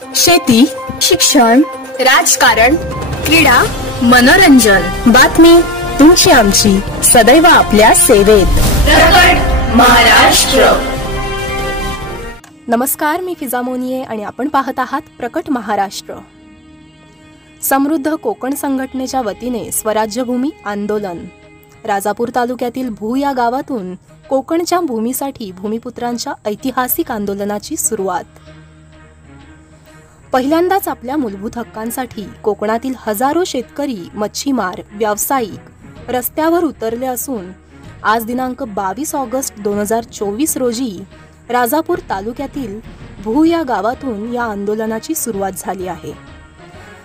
शेती, शिक्षण, राजकारण, क्रीडा, मनोरंजन, बातमी तुमची आमची सदैव आपल्या सेवेत. प्रकट महाराष्ट्र. नमस्कार, मी फिजा मोनिये आणि आपण पाहत आहात प्रकट महाराष्ट्र. समृद्ध कोकण संघटनेच्या वतीने स्वराज्यभूमी आंदोलन. राजापूर तालुक्यातील भू या गावातून कोकणच्या भूमीसाठी भूमिपुत्रांच्या ऐतिहासिक आंदोलनाची सुरुवात. पहिल्यांदाच आपल्या मूलभूत हक्कांसाठी कोकणातील हजारो शेतकरी, मच्छीमार, व्यावसायिक रस्त्यावर उतरले असून आज दिनांक 22 ऑगस्ट 2024 रोजी राजापूर तालुक्यातील भू या गावातून या आंदोलनाची सुरुवात झाली आहे.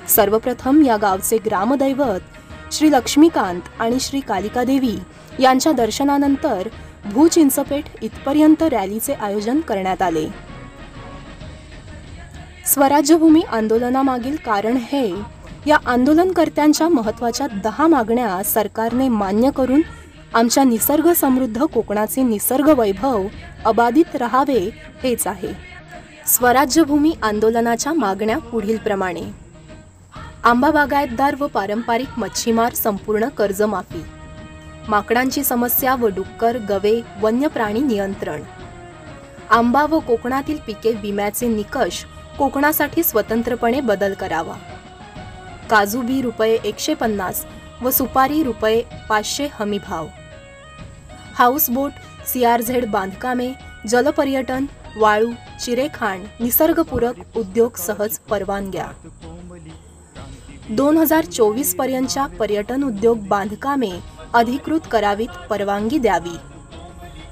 सर्वप्रथम या गावचे ग्रामदैवत श्री लक्ष्मीकांत आणि श्री कालिकादेवी यांच्या दर्शनानंतर भू चिंचपेठ इथपर्यंत रॅलीचे आयोजन करण्यात आले. स्वराज्यभूमी आंदोलनामागील कारण हे या आंदोलनकर्त्यांच्या महत्त्वाच्या 10 मागण्या सरकारने मान्य करून आमच्या निसर्ग समृद्ध कोकणाचे निसर्ग वैभव अबाधित राहावे हेच आहे. स्वराज्यभूमी आंदोलनाच्या मागण्या पुढीलप्रमाणे: आंबा बागायतदार व पारंपरिक मच्छीमार संपूर्ण कर्जमाफी, माकडांची समस्या व डुक्कर, गवे, वन्य प्राणी नियंत्रण, आंबा व कोकणातील पिके विम्याचे निकष कोकणासाठी स्वतंत्रपणे बदल करावा, काजू बी ₹150 व सुपारी ₹500 हमीभाव, हाऊसबोट, CRZ बांधकामे, जलपर्यटन, वाळू, चिरेखाण, निसर्गपूरक उद्योग सहज परवानग्या, 2024 पर्यंतच्या पर्यटन उद्योग बांधकामे अधिकृत करावीत परवानगी द्यावी,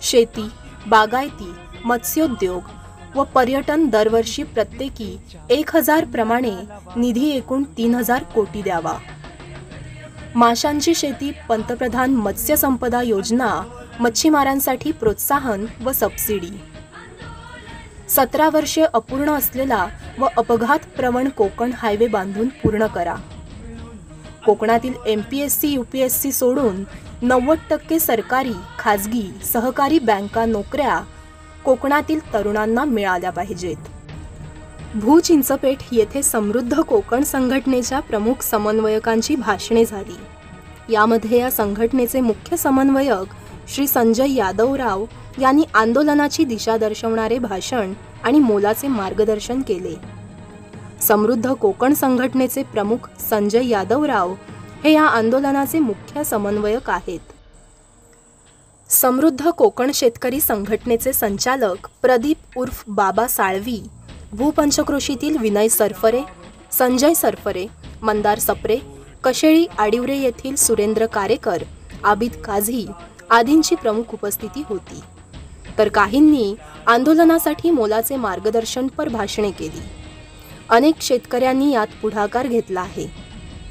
शेती, बागायती, मत्स्योद्योग व पर्यटन दरवर्षी प्रत्येकी 1000 प्रमाणे निधी एकूण 3000 कोटी द्यावा, माशांची शेती पंतप्रधान मत्स्य संपदा योजना मच्छीमारांसाठी प्रोत्साहन व सबसिडी, 17 वर्षे अपूर्ण असलेला व अपघात प्रवण कोकण हायवे बांधून पूर्ण करा, कोकणातील MPSC UPSC सोडून 90% सरकारी, खाजगी, सहकारी बँका नोकऱ्या कोकणातील तरुणांना मिळाल्या पाहिजेत. भू चिंचपेठ येथे समृद्ध कोकण संघटनेच्या प्रमुख समन्वयकांची भाषणे झाली. यामध्ये या संघटनेचे मुख्य समन्वयक श्री संजय यादवराव यांनी आंदोलनाची दिशा दर्शवणारे भाषण आणि मोलाचे मार्गदर्शन केले. समृद्ध कोकण संघटनेचे प्रमुख संजय यादवराव हे या आंदोलनाचे मुख्य समन्वयक आहेत. समृद्ध कोकण शेतकरी संघटनेचे संचालक प्रदीप उर्फ बाबा साळवी, भूपंचक्रोशीतील विनय सरफरे, संजय सरफरे, मंदार सप्रे, कशेळी आडिवरे येथील सुरेंद्र कारेकर, आबिद काझी आदींची प्रमुख उपस्थिती होती. तर काहींनी आंदोलनासाठी मोलाचे मार्गदर्शनपर भाषणे केली. अनेक शेतकऱ्यांनी यात पुढाकार घेतला आहे.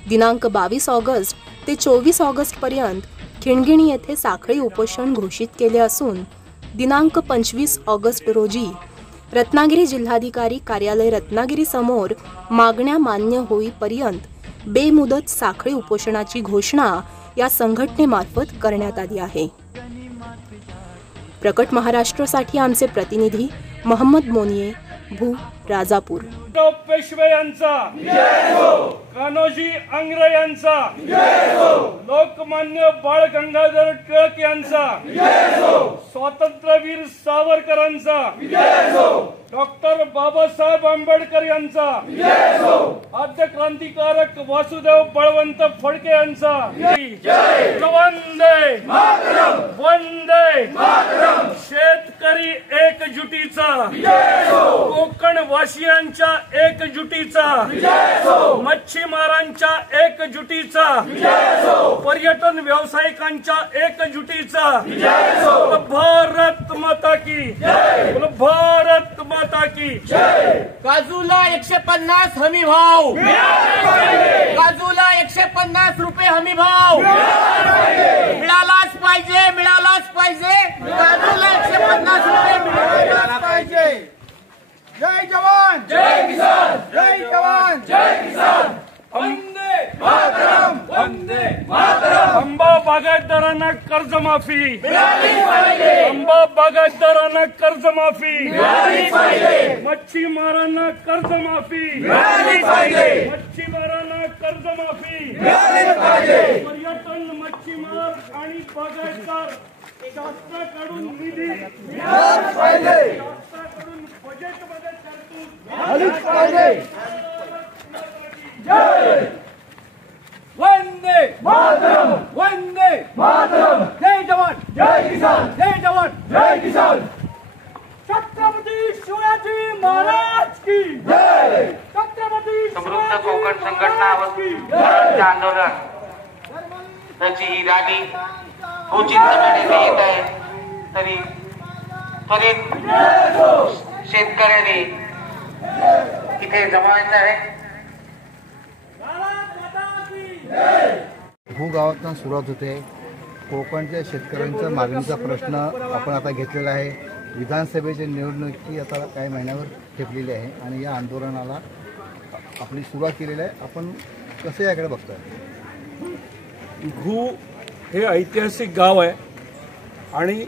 दिनांक 22 ऑगस्ट ते 24 ऑगस्ट पर्यंत खिणगिणी येथे साखळी उपोषण घोषित केले असून दिनांक 25 ऑगस्ट रोजी रत्नागिरी जिल्हाधिकारी कार्यालय रत्नागिरी समोर मागण्या मान्य होईपर्यंत बेमुदत साखळी उपोषणाची घोषणा या संघटनेमार्फत करण्यात आली आहे. प्रकट महाराष्ट्रासाठी आमचे प्रतिनिधी मोहम्मद मोनिये, भू, राजापूर. पेशवे यांचा जय हो, कान्होजी आंग्रे यांचा जय हो, लोकमान्य बाळ गंगाधर टिळक यांचा जय हो, स्वातंत्र्यवीर सावरकरांचा जय हो, डॉक्टर बाबासाहेब आंबेडकर यांचा जय हो, आद्य क्रांतिकारक वासुदेव बळवंत फडके यांचा जय, वंदे मातरम, वंदे मातरम, शेतकरी एकजुटीचा जय हो, कोकण वासियांच्या एकजुटीचा जय हो, मच्छीमारांच्या एकजुटीचा जय हो, पर्यटन व्यावसायिकांच्या एकजुटीचा जय हो, भारत माता की जय, भारत माता की जय. काजूला 150 हमी भाव, काजूला 150 रुपये हमी भाव मिळालाच पाहिजे, मिळालाच पाहिजे. काजूला 150 रुपये मिळालाच पाहिजे. जय जवान, जय किसान, जय जवान, जय किसान. वंदे मातरम, वंदे मातरम. आंबा बागायतदारांना कर्जमाफी, आंबा बागायतदारांना कर्जमाफी, मच्छीमारांना कर्जमाफी, मच्छीमारांना कर्जमाफी, पर्यटन, मच्छीमार आणि बागायतदार शासनाकडून निधी, शासनाकडून बजेटमध्ये तरतूद, जय वंदे मातरम, वंदे मातरम, जय जवान जय किसान, जय जवान जय किसान। छत्रपती शिवाजी महाराज की जय, छत्रपती समृद्ध कोकण संघटना व स्वराज्य आंदोलन त्याची ही रॅली चिंतमनेने येत आहे, तरी त्वरित शेतकऱ्यांनी इथे जमायचं आहे। भू गावातून सुरुवात होते। कोकणच्या शेतकऱ्यांच्या मागणीचा प्रश्न आपण आता घेतलेला आहे। विधानसभेची निवडणुकी आता काही महिन्यावर ठेपलेली आहे आणि या आंदोलनाला आपली सुरुवात केलेली आहे। आपण कसं याकडे बघताय? भू हे ऐतिहासिक गाव आहे आणि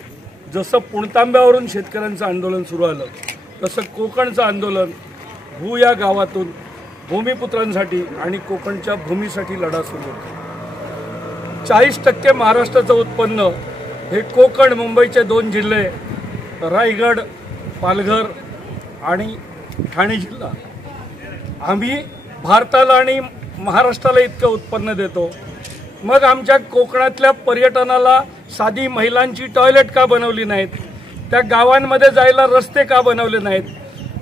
जसं पुणतांब्यावरून शेतकऱ्यांचं आंदोलन सुरू झालं तसं कोकणचं आंदोलन भू या गावातून भूमिपुत्रांसाठी आणि कोकणच्या भूमीसाठी लढा सुरू होता। 40% महाराष्ट्राचं उत्पन्न हे कोकण, मुंबईचे 2 जिल्हे रायगड, पालघर आणि ठाणे जिल्हा, आम्ही भारताला आणि महाराष्ट्राला इतकं उत्पन्न देतो, मग आमच्या कोकणातल्या पर्यटनाला साधी महिलांची टॉयलेट का बनवली नाहीत? त्या गावांमध्ये जायला रस्ते का बनवले नाहीत?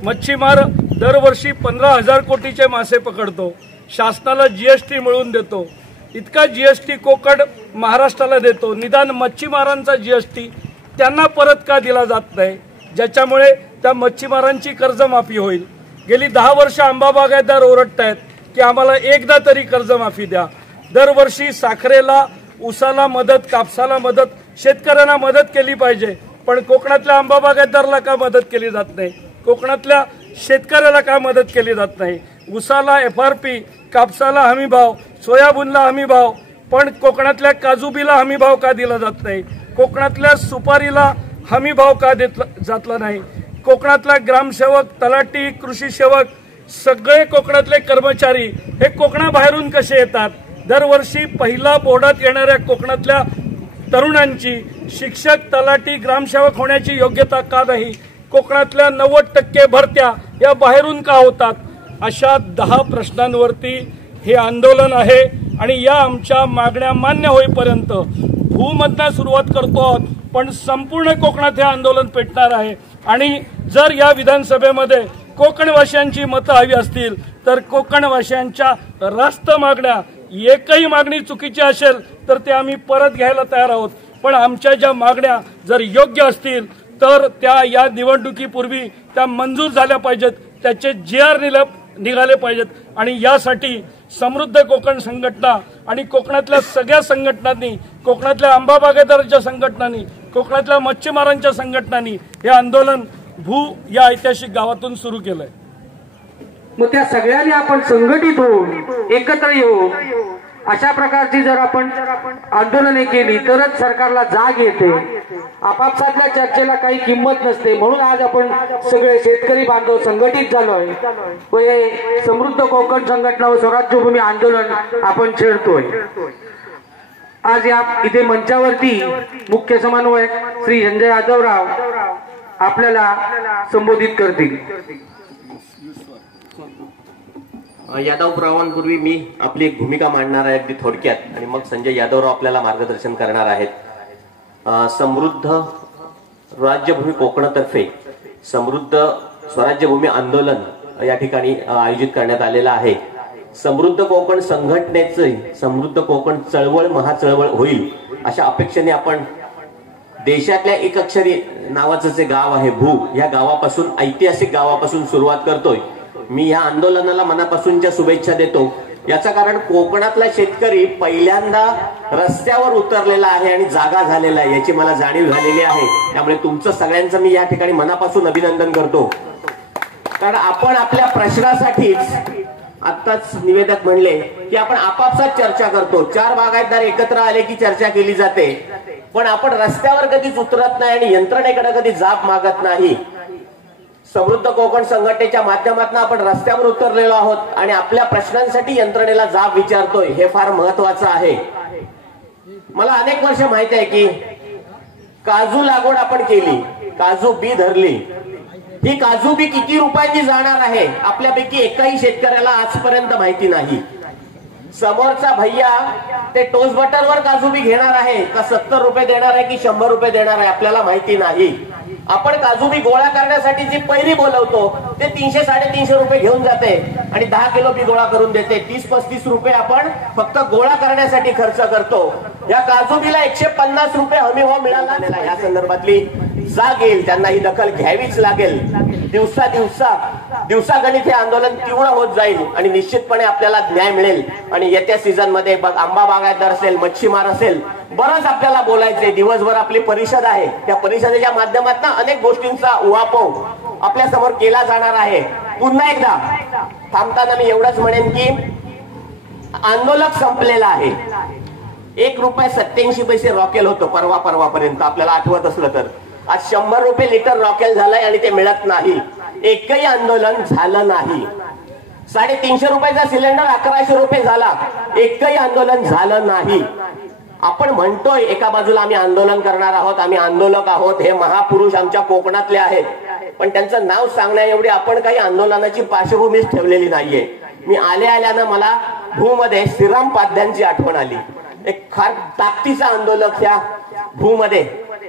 मच्छीमार दरवर्षी 15,000 कोटीचे मासे पकडतो, शासनाला जीएसटी मिळवून देतो, इतका जीएसटी कोकण महाराष्ट्राला देतो, निदान मच्छीमारांचा जीएसटी त्यांना परत का दिला जात नाही, ज्याच्यामुळे त्या मच्छीमारांची कर्जमाफी होईल? गेली 10 वर्ष आंबा बागायतदार ओरडतायत की आम्हाला एकदा तरी कर्जमाफी द्या। दरवर्षी साखरेला, ऊसाला मदत, कापसाला मदत, शेतकऱ्यांना मदत केली पाहिजे, पण कोकणातल्या आंबा बागायतदाराला का मदत केली जात नाही? कोकणातल्या शेतकऱ्याला का मदत केली जात नाही? ऊसाला FRP, कापसाला हमी भाव, सोयाबीनला हमी भाव, पण कोकणातल्या काजूबीला हमी भाव का दिला जात नाही? कोकणातल्या सुपारीला हमी भाव का जातला नाही? कोकणातला ग्रामसेवक, तलाठी, कृषी सेवक सगळे कोकणातले कर्मचारी हे कोकणाबाहेरून कसे येतात? दरवर्षी पहिला बोर्डात येणाऱ्या कोकणातल्या तरुणांची शिक्षक, तलाठी, ग्रामसेवक होण्याची योग्यता का नाही? कोकणातल्या 90% भरत्या या बाहेरून का होतात? अशा 10 प्रश्नांवरती हे आंदोलन आहे आणि या आमच्या मागण्या मान्य होईपर्यंत भूमधनं सुरुवात करतो आहोत, पण संपूर्ण कोकणात हे आंदोलन पेटणार आहे। आणि जर या विधानसभेमध्ये कोकणवासियांची मतं हवी असतील तर कोकणवासियांच्या रास्त मागण्या, एकही मागणी चुकीची असेल तर ते आम्ही परत घ्यायला तयार आहोत, पण आमच्या ज्या मागण्या जर योग्य असतील तर त्या या निवडणुकीपूर्वी त्या मंजूर झाल्या पाहिजेत, त्याचे GR निघाले पाहिजेत। आणि यासाठी समृद्ध कोकण संघटना आणि कोकणातल्या सगळ्या संघटनांनी, कोकणातल्या आंबा बागायतदारांच्या संघटनांनी, कोकणातल्या मच्छीमारांच्या संघटनांनी हे आंदोलन भू या ऐतिहासिक गावातून सुरू केलंय। मग त्या सगळ्यांनी आपण संघटित होऊन एकत्र येऊ, अशा प्रकारची जर आपण आंदोलने केली तरच सरकारला जाग येते। आपापसातल्या चर्चेला काही किंमत नसते, म्हणून आज आपण सगळे शेतकरी बांधव संघटित झालोय व हे समृद्ध कोकण संघटना व स्वराज्यभूमी आंदोलन आपण छेडतोय। आज या इथे मंचावरती मुख्य समन्वयक श्री संजय यादवराव आपल्याला संबोधित करतील। यादवरावांपूर्वी मी आपली एक भूमिका मांडणार आहे अगदी थोडक्यात, आणि मग संजय यादवराव आपल्याला मार्गदर्शन करणार आहेत। समृद्ध राज्यभूमी कोकणातर्फे समृद्ध स्वराज्यभूमी आंदोलन या ठिकाणी आयोजित करण्यात आलेलं आहे। समृद्ध कोकण संघटनेचे समृद्ध कोकण चळवळ महाचळवळ होईल अशा अपेक्षेने आपण देशातल्या एक अक्षरी नावाचं जे गाव आहे भू, या गावापासून, ऐतिहासिक गावापासून सुरुवात करतोय। मी या आंदोलनाला मनापासूनच्या शुभेच्छा देतो। याचं कारण कोकणातला शेतकरी पहिल्यांदा रस्त्यावर उतरलेला आहे आणि जागा झालेला आहे याची मला जाणीव झालेली आहे। त्यामुळे तुमचं सगळ्यांचं मी या ठिकाणी मनापासून अभिनंदन करतो, कारण आपण आपल्या प्रश्नासाठीच आत्ताच निवेदक म्हणले की आपण आपापसात चर्चा करतो, 4 बागायतदार एकत्र आले की चर्चा केली जाते, पण आपण रस्त्यावर कधीच उतरत नाही आणि यंत्रणेकडे कधी जाब मागत नाही. समृद्ध कोकण संघटनेच्या माध्यमातून आपण रस्त्यावर उतरलेलो आहोत आणि आपल्या प्रश्नांसाठी यंत्रणेला जाब विचारतोय, हे फार महत्वाचं आहे. मला अनेक वर्ष माहिती आहे की काजू लागवड आपण केली, काजू बी धरली, ही काजू बी किती रुपयांनी जाणार आहे आपल्यापैकी एकाही शेतकऱ्याला आजपर्यंत माहिती नाही. समोरचा भैया ते टोस्ट बटरवर काजू बी घेणार आहे का 70 रुपये देणार आहे की 100 रुपये देणार आहे आपल्याला माहिती नाही. आपण काजू बी गोळा करण्यासाठी जी पहिली बोलवतो ते 300-350 रुपये घेऊन जाते आणि 10 किलो बी गोळा करून देते. 30-35 रुपये आपण फक्त गोळा करण्यासाठी खर्च करतो. या काजू बीला 150 रुपये हमी भाव मिळाला. या संदर्भातली जाग येईल, त्यांना ही दखल घ्यावीच लागेल. दिवसागणित हे आंदोलन तीव्र होत जाईल आणि निश्चितपणे आपल्याला न्याय मिळेल. आणि येत्या सीझन मध्ये आंबा बागायतदार असेल, मच्छीमार असेल, बरंच आपल्याला बोलायचंय. दिवसभर आपली परिषद आहे, त्या परिषदेच्या माध्यमातून अनेक गोष्टींचा उहापोह आपल्या समोर केला जाणार आहे. पुन्हा एकदा थांबताना मी एवढंच म्हणेन की आंदोलक संपलेलं आहे. 1 रुपये 87 पैसे रॉकेल होतं परवापर्यंत, आपल्याला आठवत असलं तर. आज 100 रुपये लिटर रॉकेल झालंय आणि ते मिळत नाही. एकही आंदोलन झालं नाही. 350 रुपयाचा सिलेंडर 1100 रुपये झाला, एकही आंदोलन झालं नाही. आपण म्हणतोय एका बाजूला आम्ही आंदोलन करणार आहोत, आम्ही आंदोलक आहोत, हे महापुरुष आमच्या कोकणातले आहेत, पण त्यांचं नाव सांगण्या एवढी आपण काही आंदोलनाची पार्श्वभूमीच ठेवलेली नाहीये. मी आल्यानं मला भूमध्ये श्रीरामपाद्यांची आठवण आली. एक फार ताकदीचा आंदोलक ह्या भूमध्ये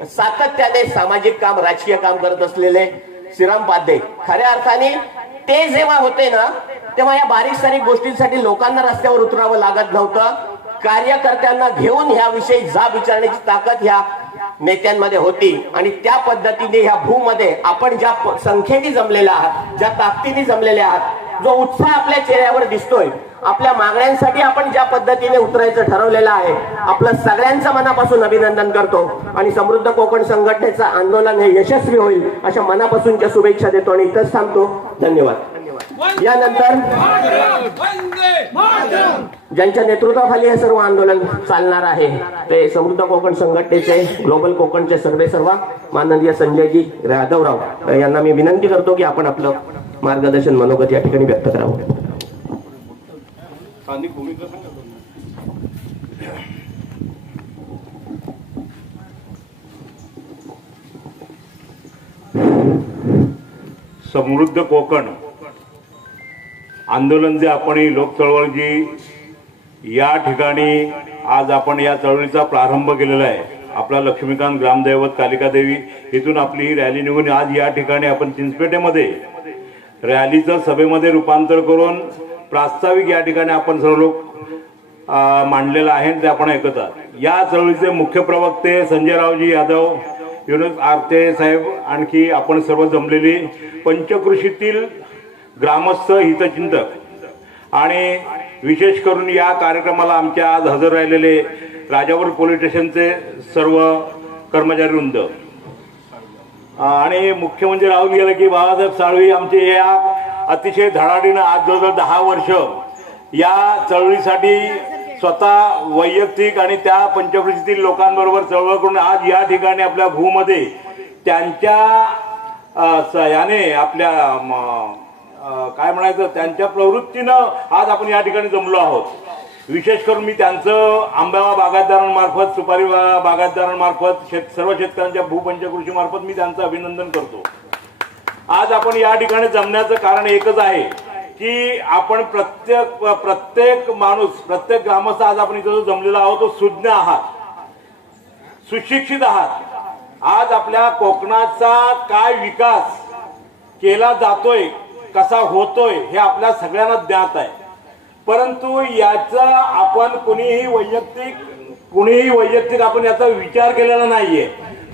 सातत्याने सामाजिक काम, राजकीय काम करत असलेले श्रीरामपाध्ये. खऱ्या अर्थाने ते जेव्हा होते ना, तेव्हा या बारीक सारीक गोष्टींसाठी लोकांना रस्त्यावर उतरावं लागत नव्हतं. कार्यकर्त्यांना घेऊन ह्याविषयी जाब विचारण्याची ताकद ह्या नेत्यांमध्ये होती आणि त्या पद्धतीने ह्या भूमध्ये आपण ज्या संख्येने जमलेला आहात, ज्या ताकदीने जमलेले आहात, जो उत्साह आपल्या चेहऱ्यावर दिसतोय, आपल्या मागण्यांसाठी आपण ज्या पद्धतीने उतरायचं ठरवलेलं आहे, आपलं सगळ्यांचं मनापासून अभिनंदन करतो आणि समृद्ध कोकण संघटनेचं आंदोलन हे यशस्वी होईल अशा मनापासूनच्या शुभेच्छा देतो आणि इथंच थांबतो. धन्यवाद. यानंतर ज्यांच्या नेतृत्वाखाली हे सर्व आंदोलन चालणार आहे ते समृद्ध कोकण संघटनेचे ग्लोबल कोकणचे सर्वेसर्वा माननीय संजयजी यादवराव यांना मी विनंती करतो की आपण आपलं मार्गदर्शन मनोगत या ठिकाणी व्यक्त करावं. समृद्ध कोकण आंदोलन जे आपण ही लोक चळवळ जी या ठिकाणी आज आपण या चळवळीचा प्रारंभ केलेला आहे. आपला लक्ष्मीकांत ग्रामदैवत कालिकादेवी इथून आपली ही रॅली निघून आज या ठिकाणी आपण चिंचपेठेमध्ये रॅलीचं सभेमध्ये रूपांतर करून प्रास्ताविक या ठिकाणी आपण सर्व लोक मांडलेलं आहे ते आपण ऐकत आहात. या चळवळीचे मुख्य प्रवक्ते संजयरावजी यादव, युनुस आरते साहेब, आणखी आपण सर्व जमलेली पंचकृषीतील ग्रामस्थ, हितचिंतक आणि विशेष करून या कार्यक्रमाला आमच्या आज हजर राहिलेले राजापूर पोलीस स्टेशनचे सर्व कर्मचारी वृंद आणि मुख्य म्हणजे राहून गेलं की बाळासाहेब साळवी आमचे या अतिशय धडाडीनं आज जवळजवळ 10 वर्ष या चळवळीसाठी स्वतः वैयक्तिक आणि त्या पंचकृषीतील लोकांबरोबर चळवळ करून आज या ठिकाणी आपल्या भूमध्ये त्यांच्या याने आपल्या काय म्हणायचं त्यांच्या प्रवृत्तीनं आज आपण या ठिकाणी जमलो आहोत. विशेष करून मी त्यांचं आंबा बागायतदारांमार्फत, सुपारी बागायतदारांमार्फत, सर्व शेतकऱ्यांच्या भूपंचकृषी मार्फत मी त्यांचं अभिनंदन करतो. आज आपण या ठिकाणी जमण्याचं कारण एकच आहे की आपण प्रत्येक माणूस, प्रत्येक ग्रामस्थ आज आपण इथं जो जमलेला आहोत तो सुज्ञ आहात, सुशिक्षित आहात. आज आपल्या कोकणाचा काय विकास केला जातोय, कसा होतोय हे आपल्या सगळ्यांना ज्ञात आहे. परंतु याचा आपण कुणीही वैयक्तिक आपण याचा विचार केलेला नाहीये.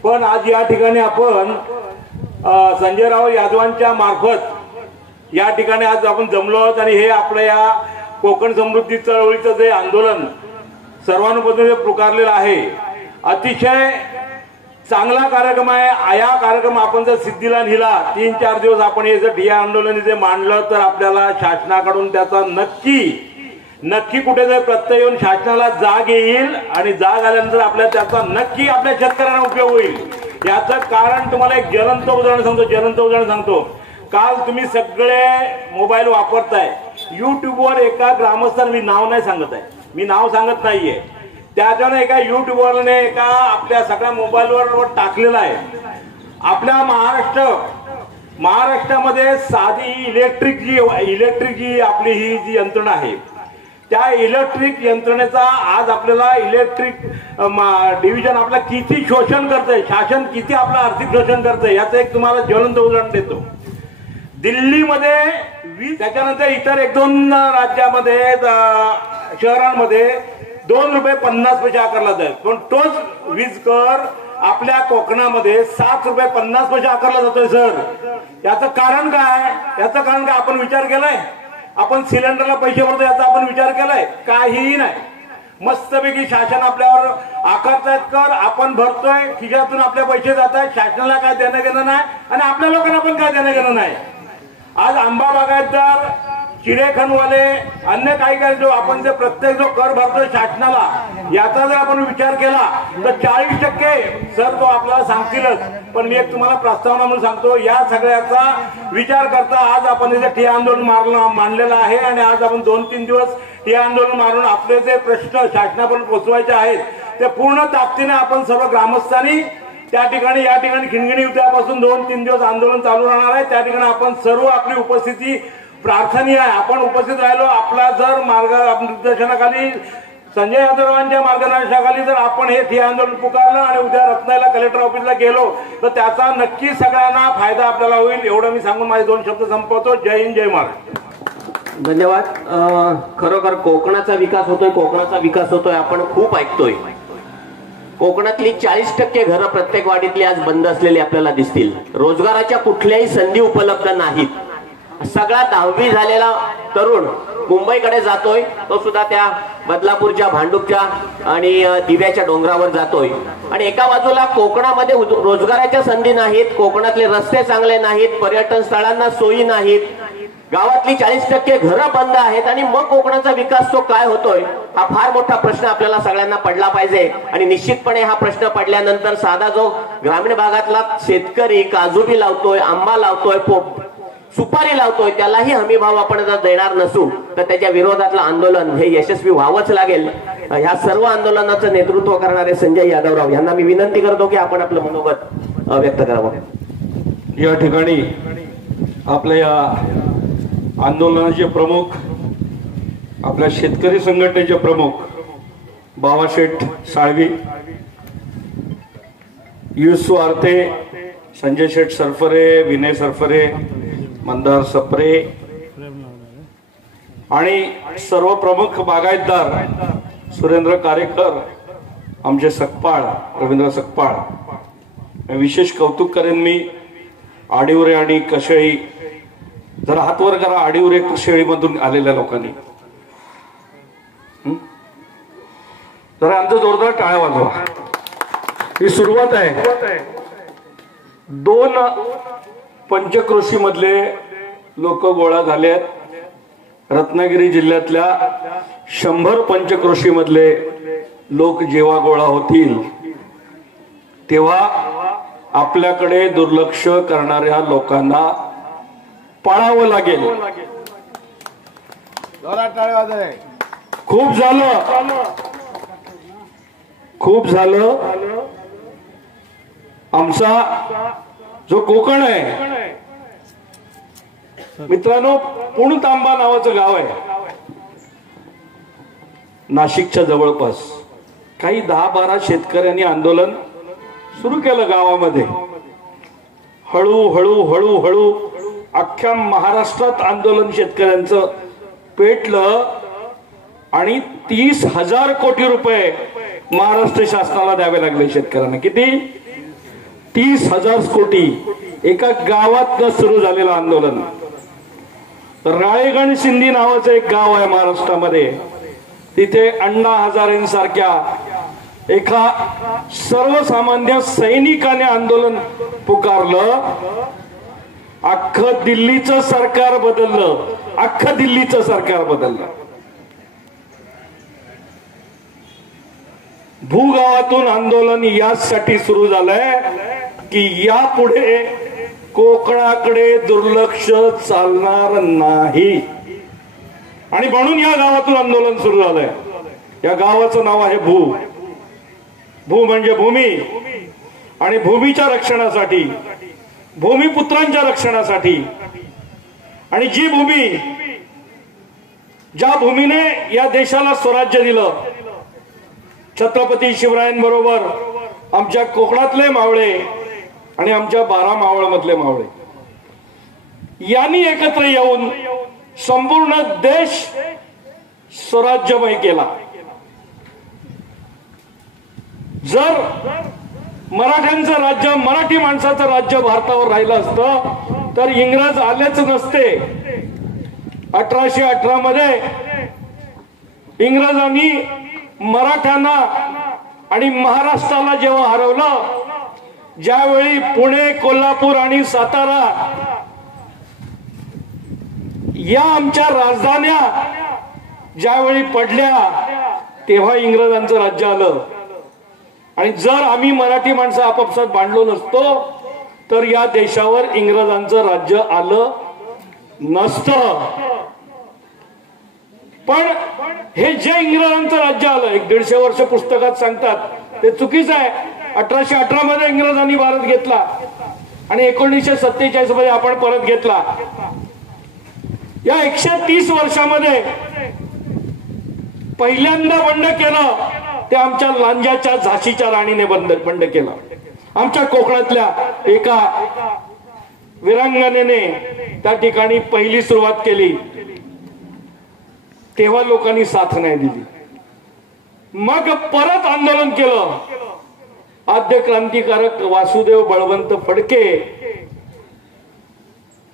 पण आज या ठिकाणी आपण संजयराव यादवांच्या मार्फत या ठिकाणी आज आपण जमलो आहोत आणि हे आपल्या या कोकण समृद्धी चळवळीचं जे आंदोलन सर्वानुमते पुकारलेलं आहे, अतिशय चांगला कार्यक्रम आहे. या कार्यक्रम आपण जर सिद्धीला नेला 3-4 दिवस आपण हे जर ठिय्या आंदोलन जे मांडलं तर आपल्याला शासनाकडून त्याचा नक्की कुठेतरी प्रत्यय येऊन शासनाला जाग येईल आणि जाग आल्यानंतर आपल्याला त्याचा नक्की आपल्या शेतकऱ्यांना उपयोग होईल. याचं कारण तुम्हाला एक ज्वलंत उदाहरण सांगतो. काल तुम्ही सगळे मोबाईल वापरताय. युट्यूबवर एका ग्रामस्थाने, मी नाव सांगत नाहीये, त्याच्याने एका युट्यूबवरने एका आपल्या सगळ्या मोबाईलवर टाकलेला आहे. आपल्या महाराष्ट्रामध्ये साधी इलेक्ट्रिक जी आपली ही जी यंत्रणा आहे, त्या इलेक्ट्रिक यंत्रणेचा आज आपल्याला इलेक्ट्रिक डिव्हिजन आपला किती शोषण करतंय, शासन किती आपलं आर्थिक शोषण करतंय, याचं एक तुम्हाला ज्वलंत उदाहरण देतो. दिल्लीमध्ये 20, त्याच्यानंतर इतर 1-2 राज्यामध्ये शहरांमध्ये ₹2.50 आकारला जाईल. पण तोच वीज कर आपल्या कोकणामध्ये ₹7.50 आकारला जातोय. सर, याचं कारण काय आपण विचार केलाय? आपण सिलेंडरला पैसे भरतो याचा आपण विचार केलाय? काहीही नाही. मस्तपैकी शासन आपल्यावर आकारतायत कर, आपण भरतोय, खिशातून आपले पैसे जात आहेत, शासनाला काय देणं घेणं नाही आणि आपल्या लोकांना पण काय देणं घेणं नाही. आज आंबा बागायतदार, चिरेखनवाले, अन्य काही जो आपण जे प्रत्येक जो कर भरतोय शासनाला, याचा जर आपण विचार केला तर 40% सर तो आपल्याला सांगतीलच. पण मी एक तुम्हाला प्रस्तावना म्हणून सांगतो, या सगळ्याचा विचार करता आज आपण इथे ठिय्या आंदोलन मांडलेलं आहे आणि आज आपण 2-3 दिवस ठिय्या आंदोलन मारून आपले जे प्रश्न शासनापर्यंत पोहोचवायचे आहेत ते पूर्ण ताकदीने आपण सर्व ग्रामस्थांनी या ठिकाणी खिणगिणी उद्यापासून 2-3 दिवस आंदोलन चालू राहणार आहे. त्या ठिकाणी आपण सर्व आपली उपस्थिती प्रार्थनीय आहे. आपण उपस्थित राहिलो, आपला जर मार्गदर्शनाखाली, संजय यादवरावांच्या मार्गदर्शनाखाली जर आपण हे ठिय्या आंदोलन पुकारलं आणि उद्या रत्नागिरीला कलेक्टर ऑफिसला गेलो तर त्याचा नक्की सगळ्यांना फायदा आपल्याला होईल. एवढं मी सांगून माझे 2 शब्द संपवतो. जय हिंद, जय महाराष्ट्र. धन्यवाद. खरोखर कोकणाचा विकास होतोय आपण खूप ऐकतोय. कोकणातली 40% घरं प्रत्येक वाडीतली आज बंद असलेली आपल्याला दिसतील. रोजगाराच्या कुठल्याही संधी उपलब्ध नाहीत. सगळा 10वी झालेला तरुण मुंबईकडे जातोय, तो सुद्धा त्या बदलापूरच्या, भांडूपच्या आणि दिव्याच्या डोंगरावर जातोय. आणि एका बाजूला कोकणामध्ये रोजगाराच्या संधी नाहीत, कोकणातले रस्ते चांगले नाहीत, पर्यटन स्थळांना सोयी नाहीत, गावातली 40% घरं बंद आहेत. आणि मग कोकणाचा विकास तो काय होतोय, हा फार मोठा प्रश्न आपल्याला सगळ्यांना पडला पाहिजे. आणि निश्चितपणे हा प्रश्न पडल्यानंतर साधा जो ग्रामीण भागातला शेतकरी काजूबी लावतोय, आंबा लावतोय, सुपारी लावतोय, त्यालाही हमी भाव आपण जर देणार नसू तर त्याच्या विरोधातलं आंदोलन हे यशस्वी व्हावंच लागेल. ह्या सर्व आंदोलनाचं नेतृत्व करणारे संजय यादवराव यांना मी विनंती करतो की आपण आपलं मनोगत व्यक्त करावं. या ठिकाणी आपल्या या आंदोलनाचे प्रमुख, आपल्या शेतकरी संघटनेचे प्रमुख बाबाशेठ साळवी, युसू आरते, संजय शेठ सरफरे, विनय सरफरे, मंदार सप्रे आणि सर्व प्रमुख बागायतदार सुरेंद्र कारेकर, आमचे सकपाळ रवींद्र सकपाळ, विशेष कौतुक करेन मी आडिवरे आणि कशेळी. जरा हातवर करा आडिवरे कशेळीमधून आलेल्या लोकांनी. जरा आमचं जोरदार टाळ्या वाजवा. ही सुरुवात आहे. 2 पंचक्रोशी मधले लोक गोळा झालेत. रत्नागिरी जिल्ह्यातल्या 100 पंचक्रोशी मधले लोक जेव्हा गोळा होतील तेव्हा आपल्याकडे दुर्लक्ष करणाऱ्या लोकांना पळावं लागेल. खूप झालं. आमचा जो कोकण आहे मित्रांनो, पुणतांबा नावाचं गाव आहे नाशिकच्या जवळपास. काही 10-12 शेतकऱ्यांनी आंदोलन सुरू केलं गावामध्ये. हळू अख्ख्या महाराष्ट्रात आंदोलन शेतकऱ्यांचं पेटलं आणि 30,000 कोटी रुपये महाराष्ट्र शासनाला द्यावे लागले शेतकऱ्यांना. किती? 30,000 कोटी. एका गावात सुरू झालेलं आंदोलन. राळेगण सिंधी नावाचं एक गाव आहे महाराष्ट्रामध्ये. तिथे अण्णा हजारेंसारख्या एका सर्वसामान्य सैनिकाने आंदोलन पुकारलं, अख्खं दिल्लीचं सरकार बदललं, अख्खं दिल्लीचं सरकार बदललं. भूगावातून आंदोलन यासाठी सुरू झालंय की यापुढे कोकणाकडे दुर्लक्ष चालणार नाही. आणि म्हणून या गावातून आंदोलन सुरू झालंय. या गावाचं नाव आहे भू. भू म्हणजे भूमी, आणि भूमीच्या रक्षणासाठी, भूमिपुत्रांच्या रक्षणासाठी. आणि जी भूमी, ज्या भूमीने या देशाला स्वराज्य दिलं, छत्रपती शिवरायांबरोबर आमच्या कोकणातले मावळे आणि आमच्या 12 मावळमधले मावळे यांनी एकत्र येऊन संपूर्ण देश स्वराज्यमय केला. जर मराठ्यांचं राज्य, मराठी माणसाचं राज्य भारतावर राहिलं असतं तर इंग्रज आलेच नसते. 1818 मध्ये इंग्रजांनी मराठ्यांना आणि महाराष्ट्राला जेव्हा हरवलं, ज्यावेळी पुणे, कोल्हापूर आणि सातारा या आमच्या राजधान्या ज्यावेळी पडल्या, तेव्हा इंग्रजांचं राज्य आलं. आणि जर आम्ही मराठी माणसं आपापसात भांडलो नसतो तर या देशावर इंग्रजांचं राज्य आलं नसतं. पण हे जे इंग्रजांचं राज्य आलं, 150 वर्ष पुस्तकात सांगतात ते चुकीचं आहे. 1818 मध्ये इंग्रजांनी भारत घेतला आणि 1947 मध्ये आपण परत घेतला. या 130 वर्षामध्ये पहिल्यांदा बंड केलं ते आमच्या लांजाच्या झाशीच्या राणीने बंड केलं. आमच्या कोकणातल्या एका वीरांगनेने त्या ठिकाणी पहिली सुरुवात केली. तेव्हा लोकांनी साथ नाही दिली. मग परत आंदोलन केलं. आद्य क्रांतिकारक वासुदेव बळवंत फडके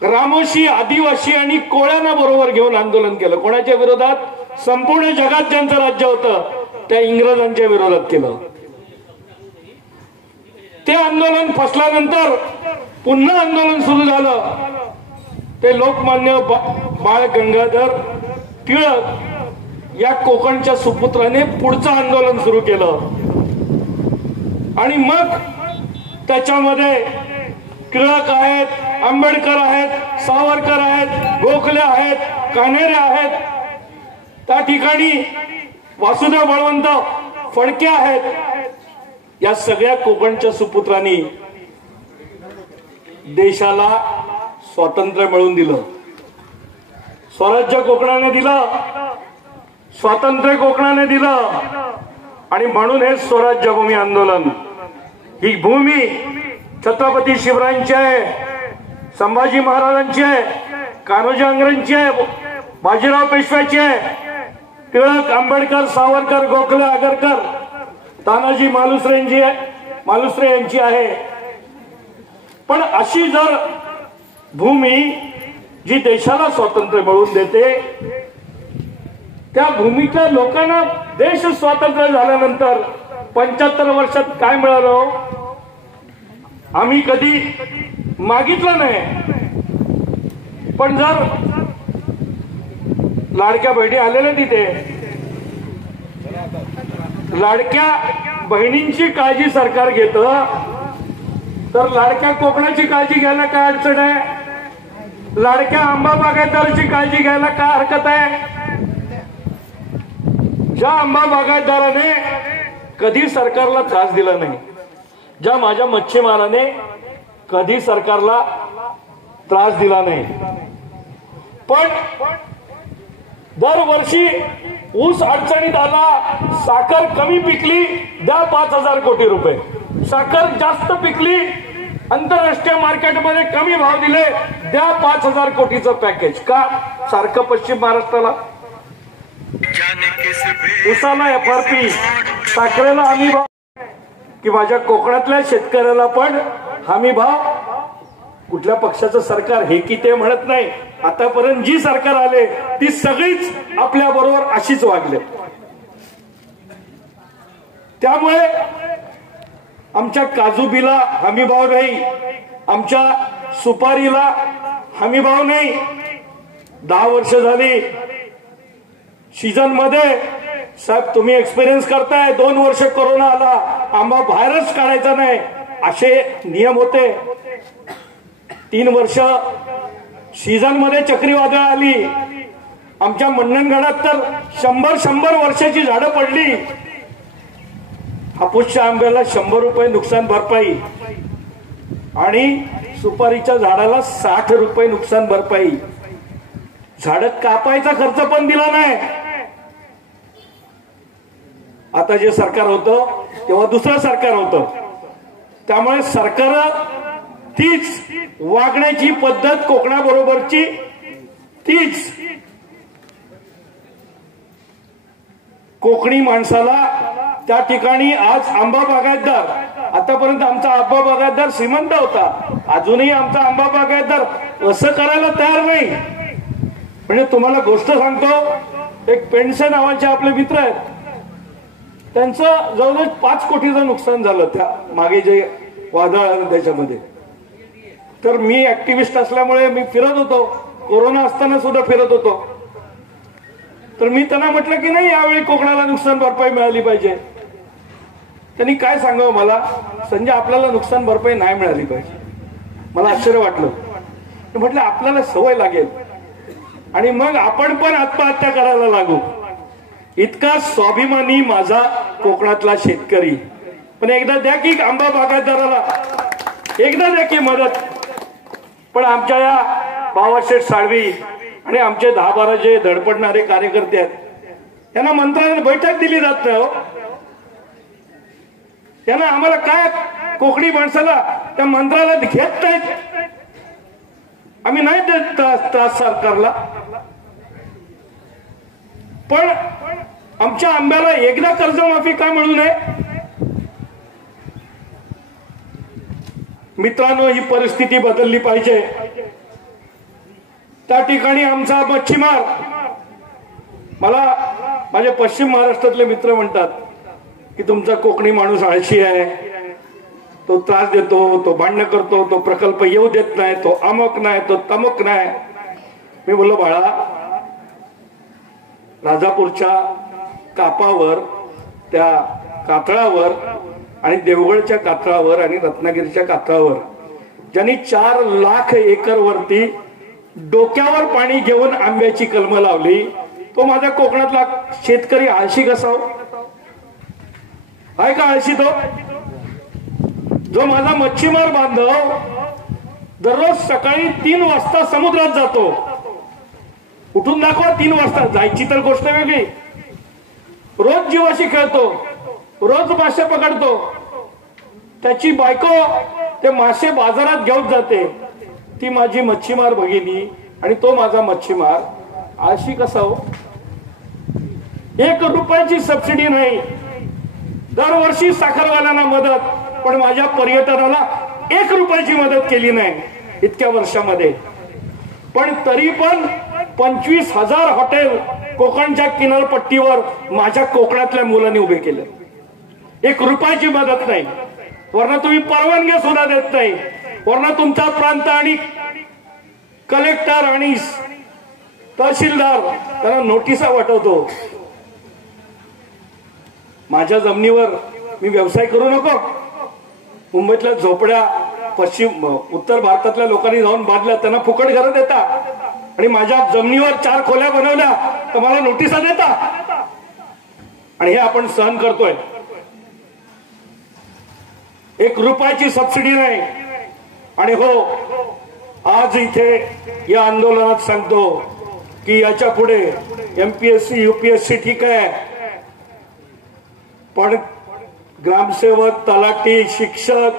रामोशी, आदिवासी आणि कोळ्यांना बरोबर घेऊन आंदोलन केलं. कोणाच्या विरोधात? संपूर्ण जगात ज्यांचं राज्य होतं त्या इंग्रजांच्या विरोधात केलं. ते आंदोलन फसल्यानंतर पुन्हा आंदोलन सुरू झालं. ते लोकमान्य बाळ गंगाधर टिळक या कोकणच्या सुपुत्राने पुढचं आंदोलन सुरू केलं. आणि मग त्याच्यामध्ये टिळक आहेत, आंबेडकर आहेत, सावरकर आहेत, गोखले आहेत, कान्हेरे आहेत, त्या ठिकाणी वासुदेव बळवंत फडके आहेत. या सगळ्या कोकणच्या सुपुत्रांनी देशाला स्वातंत्र्य मिळवून दिलं. स्वराज्य कोकणाने दिलं, स्वातंत्र्य कोकणाने दिलं. आणि म्हणून हे स्वराज्यभूमी आंदोलन, ही भूमी छत्रपती शिवरायांची आहे, संभाजी महाराजांची आहे, कान्होजी आंग्रेंची आहे, बाजीराव पेशव्याची आहे, टिळक, आंबेडकर, सावरकर, गोखले, आगरकर, तानाजी मालुसरे यांची आहे. पण अशी जर भूमी जी देशाला स्वातंत्र्य मिळवून देते, त्या भूमीच्या लोकांना देश स्वातंत्र्य झाल्यानंतर 75 वर्षात काय मिळालं? आम्ही कधी मागितलं नाही. पण जर लाडक्या बहिणी आलेल्या तिथे, लाडक्या बहिणींची काळजी सरकार घेतं, तर लाडक्या कोकणाची काळजी घ्यायला काय अडचण आहे? लाडक्या आंबा बागायतदाराची काळजी घ्यायला काय हरकत आहे? ज्या आंबा बागायतदाराने कधी सरकारला त्रास दिला नाही, ज्या माझ्या मच्छीमाराने कधी सरकारला त्रास दिला नाही, पण दरवर्षी ऊस अडचणीत आला, साखर कमी पिकली, द्या 5,000 कोटी रुपये. साखर जास्त पिकली, आंतरराष्ट्रीय मार्केटमध्ये कमी भाव दिले, द्या 5,000 कोटीचं पॅकेज. का? सारखं पश्चिम महाराष्ट्राला ऊसाला FRP, साखरेला हमी भाव, की माझ्या कोकणातल्या शेतकऱ्याला पण हमी भाव. कुठल्या पक्षाचं सरकार हे की ते म्हणत नाही. आतापर्यंत जी सरकार आले ती सगळीच आपल्या बरोबर अशीच वागले. त्यामुळे आमच्या काजूबीला हमीभाव नाही, आमच्या सुपारीला हमीभाव नाही. 10 वर्ष झाली सीझन मध्ये साहेब तुम्ही एक्सपिरियन्स करताय. 2 वर्ष कोरोना आला, आंबा बाहेरच काढायचा नाही असे नियम होते. 3 वर्ष सीझन मध्ये चक्रीवादळ आली. आमच्या मंडणगडात तर 100 वर्षाची झाडं पडली. हापूसच्या आंब्याला 100 रुपये नुकसान भरपाई आणि सुपारीच्या झाडाला 60 रुपये नुकसान भरपाई. झाड कापायचा खर्च पण दिला नाही. आता जे सरकार होतं तेव्हा दुसरं सरकार होतं, त्यामुळे सरकार तीच वागण्याची पद्धत कोकणाबरोबरची तीच. कोकणी माणसाला त्या ठिकाणी आज आंबा बागायतदार, आतापर्यंत आमचा आंबा बागायतदार श्रीमंत होता, अजूनही आमचा आंबा बागायतदार असं करायला तयार नाही. म्हणजे तुम्हाला गोष्ट सांगतो, एक पेंडसे नावाचे आपले मित्र आहेत, त्यांचं जवळजवळ 5 कोटीचं नुकसान झालं त्या मागे जे वादळ आलं त्याच्यामध्ये. तर मी ऍक्टिव्हिस्ट असल्यामुळे मी फिरत होतो, कोरोना असताना सुद्धा फिरत होतो. तर मी त्यांना म्हटलं की नाही, यावेळी कोकणाला नुकसान भरपाई मिळाली पाहिजे. त्यांनी काय सांगावं मला, संजय आपल्याला नुकसान भरपाई नाही मिळाली पाहिजे. मला आश्चर्य वाटलं. म्हटलं आपल्याला सवय लागेल आणि मग आपण पण आत्महत्या करायला लागू. इतका स्वाभिमानी माझा कोकणातला शेतकरी. पण एकदा द्या की आंबा बागायतदाराला, एकदा द्या की मदत. पण आमच्या या बाबाशेठ साळवी आणि आमचे 10-12 जे धडपडणारे कार्यकर्ते आहेत, त्यांना मंत्रालयात बैठक दिली जात नाही. हो, त्यांना आम्हाला काय कोकणी माणसाला त्या मंत्रालयात घेत नाहीत. आम्ही नाही देत त्रास सरकारला. पण आमच्या आंब्याला एकदा कर्जमाफी का मिळू नये. मित्रांनो, ही परिस्थिती बदलली पाहिजे. त्या ठिकाणी आमचा मच्छीमार, मला माझे पश्चिम महाराष्ट्रातले मित्र म्हणतात की तुमचा कोकणी माणूस आळशी आहे, तो त्रास देतो, तो भांडण करतो, तो प्रकल्प येऊ देत नाही, तो अमुक नाही, तो तमुक नाही. मी बोललो बाळा, राजापूरच्या कापावर, त्या कातळावर आणि देवगडच्या कातळावर आणि रत्नागिरीच्या कातळावर ज्यांनी 4 लाख एकर वरती डोक्यावर पाणी घेऊन आंब्याची कलमं लावली, तो माझ्या कोकणातला शेतकरी आळशी कसा हो? आहे का आळशी तो? जो माझा मच्छीमार बांधव दररोज सकाळी 3 वाजता समुद्रात जातो. उठून दाखवा 3 वाजता जायची तर गोष्ट वेगळी. रोज जीवाशी खेळतो, रोज मासे पकडतो. त्याची बायको ते मासे बाजारात घेऊन जाते. ती माझी मच्छीमार भगिनी आणि तो माझा मच्छीमार आळशी कसा हो? 1 रुपयाची सबसिडी नाही. दरवर्षी साखरवाल्यांना मदत, पण माझ्या पर्यटनाला 1 रुपयाची मदत केली नाही इतक्या वर्षामध्ये. पण तरी पण 25,000 हॉटेल कोकणच्या किनारपट्टीवर माझ्या कोकणातल्या मुलांनी उभे केले. 1 रुपयाची मदत नाही. वरना तुम्ही परवानगी सुद्धा देत नाही. वरना तुमचा प्रांत आणि कलेक्टर आणि तहसीलदार त्यांना नोटिसा वाटवतो. माझ्या जमिनीवर मी व्यवसाय करू नको. मुंबईतल्या झोपड्या उत्तर भारतातल्या लोकांनी जाऊन बांधल्या, त्यांना फुकट घरं देता आणि माझ्या जमिनीवर 4 खोल्या बनवल्या तर मला नोटिसा देता. आणि हे आपण सहन करतोय. 1 रुपयाची सबसिडी नाही. आणि हो, आज इथे या आंदोलनात सांगतो की याच्या पुढे MPSC UPSC ठीक आहे, पण ग्रामसेवक, तलाठी, शिक्षक,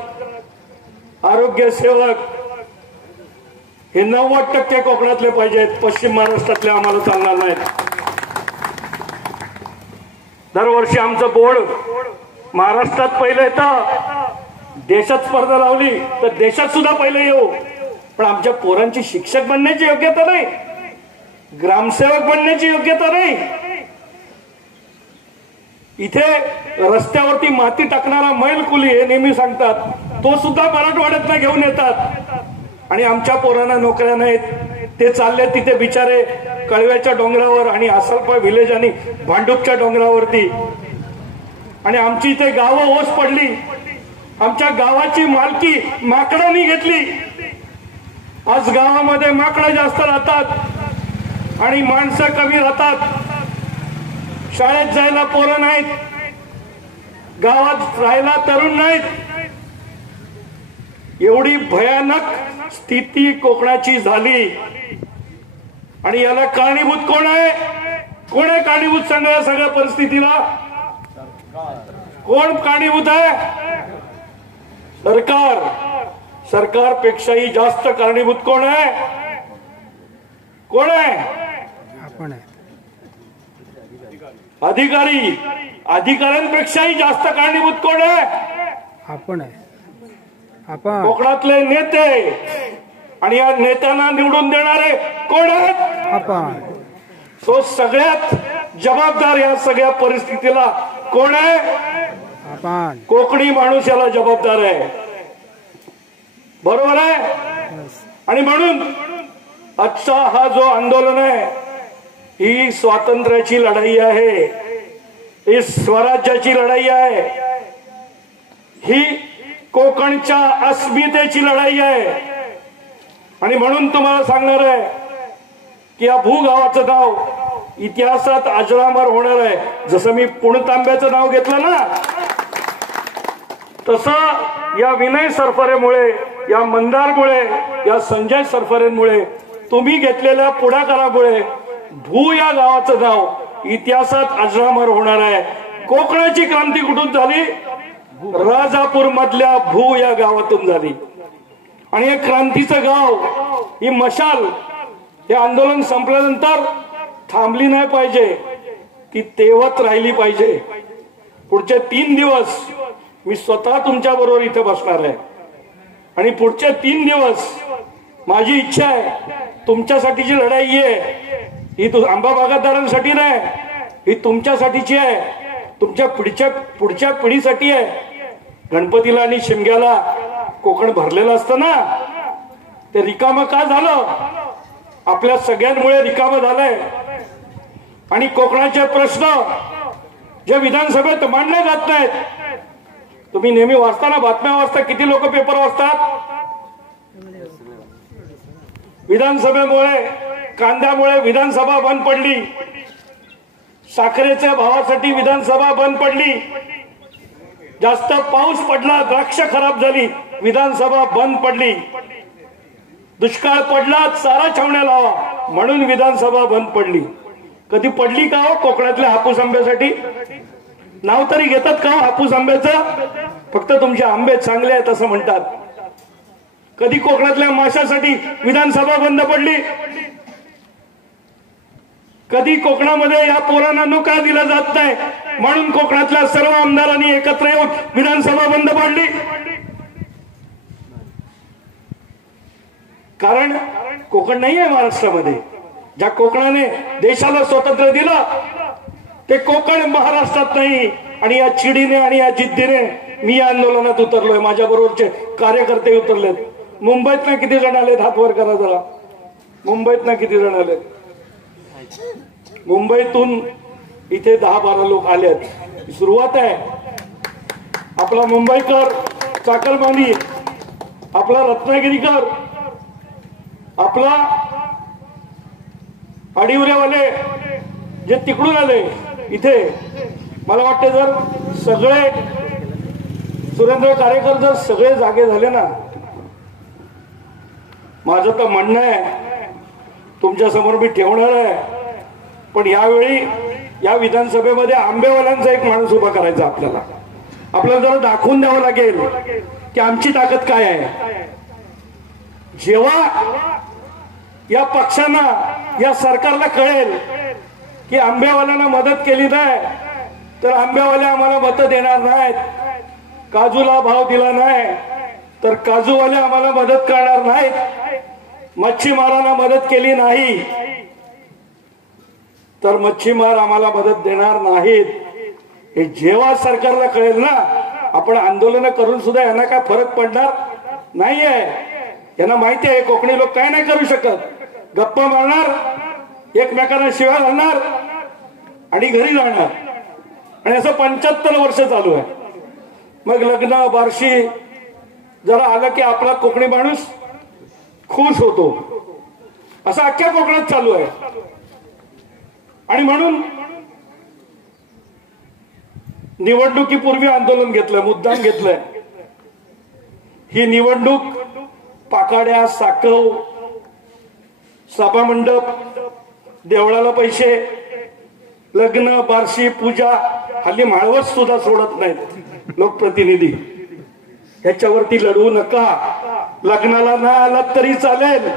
आरोग्य सेवक हे 90% कोकणातले पाहिजेत. पश्चिम महाराष्ट्रातले आम्हाला चालणार नाहीत. दरवर्षी आमचं बोर्ड महाराष्ट्रात पहिलं येतं. देशात स्पर्धा लावली तर देशात सुद्धा पहिलं येऊ. पण आमच्या पोरांची शिक्षक बनण्याची योग्यता नाही, ग्रामसेवक बनण्याची योग्यता नाही. इथे रस्त्यावरती माती टाकणारा मैलकुली हे नेहमी सांगतात, तो सुद्धा मराठवाड्यातनं घेऊन येतात आणि आमच्या पोरांना नोकऱ्या नाहीत, ते चालले तिथे बिचारे कळव्याच्या डोंगरावर आणि आसलपा विलेज आणि भांडूपच्या डोंगरावरती. आणि आमची इथे गावं ओस पडली, आमच्या गावाची मालकी माकडांनी घेतली. आज गावामध्ये माकडं जास्त राहतात आणि माणसं कमी राहतात. शाळेत जायला पोरं नाहीत, गावात राहायला तरुण नाहीत. एवढी भयानक स्थिती कोकणाची झाली आणि याला कारणीभूत कोण आहे? कोण आहे कारणीभूत? सांगा सगळ्या परिस्थितीला कोण कारणीभूत आहे? सरकार. सरकारपेक्षाही जास्त कारणीभूत कोण आहे? कोण आहे? आपण आहे. अधिकारी. अधिकाऱ्यांपेक्षाही जास्त कारणीभूत कोण आहे? आपण आहे. आपण कोकणातले नेते आणि या नेत्यांना निवडून देणारे कोण आहेत? आपण. तो सगळ्यात जबाबदार या सगळ्या परिस्थितीला कोण आहे? आपण. कोकणी माणूस याला जबाबदार आहे. बरोबर आहे. आणि म्हणून आजचा हा जो आंदोलन आहे, ही स्वातंत्र्याची लढाई आहे, ही स्वराज्याची लढाई आहे, ही कोकणच्या अस्मितेची लढाई आहे. आणि म्हणून तुम्हाला सांगणार आहे की या भूगावाचं नाव इतिहासात अजरामर होणार आहे. जसं मी पुणतांब्याचं नाव घेतलं ना, तसं या विनय सरफरेमुळे, या मंदारमुळे, या संजय सरफरेंमुळे, तुम्ही घेतलेल्या पुढाकारामुळे भू या गावाचं नाव इतिहासात अजरामर होणार आहे. कोकणाची क्रांती कुठून झाली? राजापूर मधल्या भू या गावातून झाली. आणि हे क्रांतीचं गाव, ही मशाल, हे आंदोलन संपल्यानंतर थांबली नाही पाहिजे, ती तेवत राहिली पाहिजे. पुढचे 3 दिवस मी स्वतः तुमच्या बरोबर इथे बसणार आहे आणि पुढचे 3 दिवस माझी इच्छा आहे, तुमच्यासाठीची लढाई आहे ही आंबा बागायतदारांसाठी नाही, ही तुमच्यासाठीची आहे, तुमच्या पुढच्या पिढीसाठी आहे. गणपतीला आणि शिमग्याला कोकण भरलेलं असतं ना, ते रिकामं का झालं? आपल्या सगळ्यांमुळे रिकामं झालंय. आणि कोकणाचे प्रश्न जे विधानसभेत मांडले जात नाहीत, तुम्ही नेहमी वाचताना, बातम्या वाचता, किती लोक पेपर वाचतात? विधानसभेमुळे, कांद्यामुळे विधानसभा बंद पडली, साखरेच्या भावासाठी विधानसभा बंद पडली, जास्त पाऊस पडला, द्राक्ष खराब झाली, विधानसभा बंद पडली, दुष्काळ पडला, चारा छावण्या लावा म्हणून विधानसभा बंद पडली. कधी पडली का हो कोकणातल्या हापूस आंब्यासाठी? नाव तरी घेतात का हापूस आंब्याचं? फक्त तुमचे आंबे चांगले आहेत असं म्हणतात. कधी कोकणातल्या माशासाठी विधानसभा बंद पडली? कधी कोकणामध्ये या पोरांना नोकऱ्या दिल्या जात नाही म्हणून कोकणातल्या सर्व आमदारांनी एकत्र येऊन विधानसभा बंद पाडली? कारण कोकण नाही आहे महाराष्ट्रामध्ये. ज्या कोकणाने देशाला स्वातंत्र्य दिलं ते कोकण महाराष्ट्रात नाही. आणि या चिडीने आणि या जिद्दीने मी या आंदोलनात उतरलोय, माझ्या बरोबरचे कार्यकर्ते उतरलेत. मुंबईतनं किती जण आलेत? हात वर करा जरा. मुंबईतनं किती जण आलेत? मुंबईतून इथे 10-12 लोक आलेत. सुरुवात आहे. आपला मुंबईकर, चाकरमानी, आपला रत्नागिरीकर, आपला आडिवरेवाले जे तिकडून आले इथे, मला वाटते जर सगळे सुरेंद्र कार्यकर जर सगळे जागे झाले ना, माझं तर म्हणणं आहे तुमच्या समोर मी ठेवणार आहे. पण यावेळी या विधानसभेमध्ये आंबेवाल्यांचा एक माणूस उभा करायचा आपल्याला. आपल्याला जरा दाखवून द्यावं लागेल की आमची ताकद काय आहे. जेव्हा या पक्षांना, या सरकारला कळेल की आंबेवाल्यांना मदत केली नाही तर आंबेवाले आम्हाला मतं देणार नाहीत, काजूला भाव दिला नाही तर काजूवाले आम्हाला मदत करणार नाहीत, मच्छीमारांना मदत केली नाही तर मच्छीमार आम्हाला मदत देणार नाहीत, हे जेव्हा सरकारला कळेल ना, आपण आंदोलन करून सुद्धा यांना काय फरक पडणार नाहीये. यांना माहिती आहे कोकणी लोक काय नाही करू शकत. गप्पा मारणार, एकमेकांना शिव्या घालणार आणि घरी जाणार. आणि असं 75 वर्ष चालू आहे. मग लग्न बारशी जरा आलं की आपला कोकणी माणूस खुश होतो. असं अख्ख्या कोकणात चालू आहे. आणि म्हणून निवडणुकीपूर्वी आंदोलन घेतलंय, मुद्दाम घेतलंय. ही निवडणूक पाकाड्या, साकव, सभामंडप, देवळाला पैसे, लग्न बारशी, पूजा, हल्ली माळवत सुद्धा सोडत नाहीत लोकप्रतिनिधी. ह्याच्यावरती लढवू नका. लग्नाला ना आलात तरी चालेल,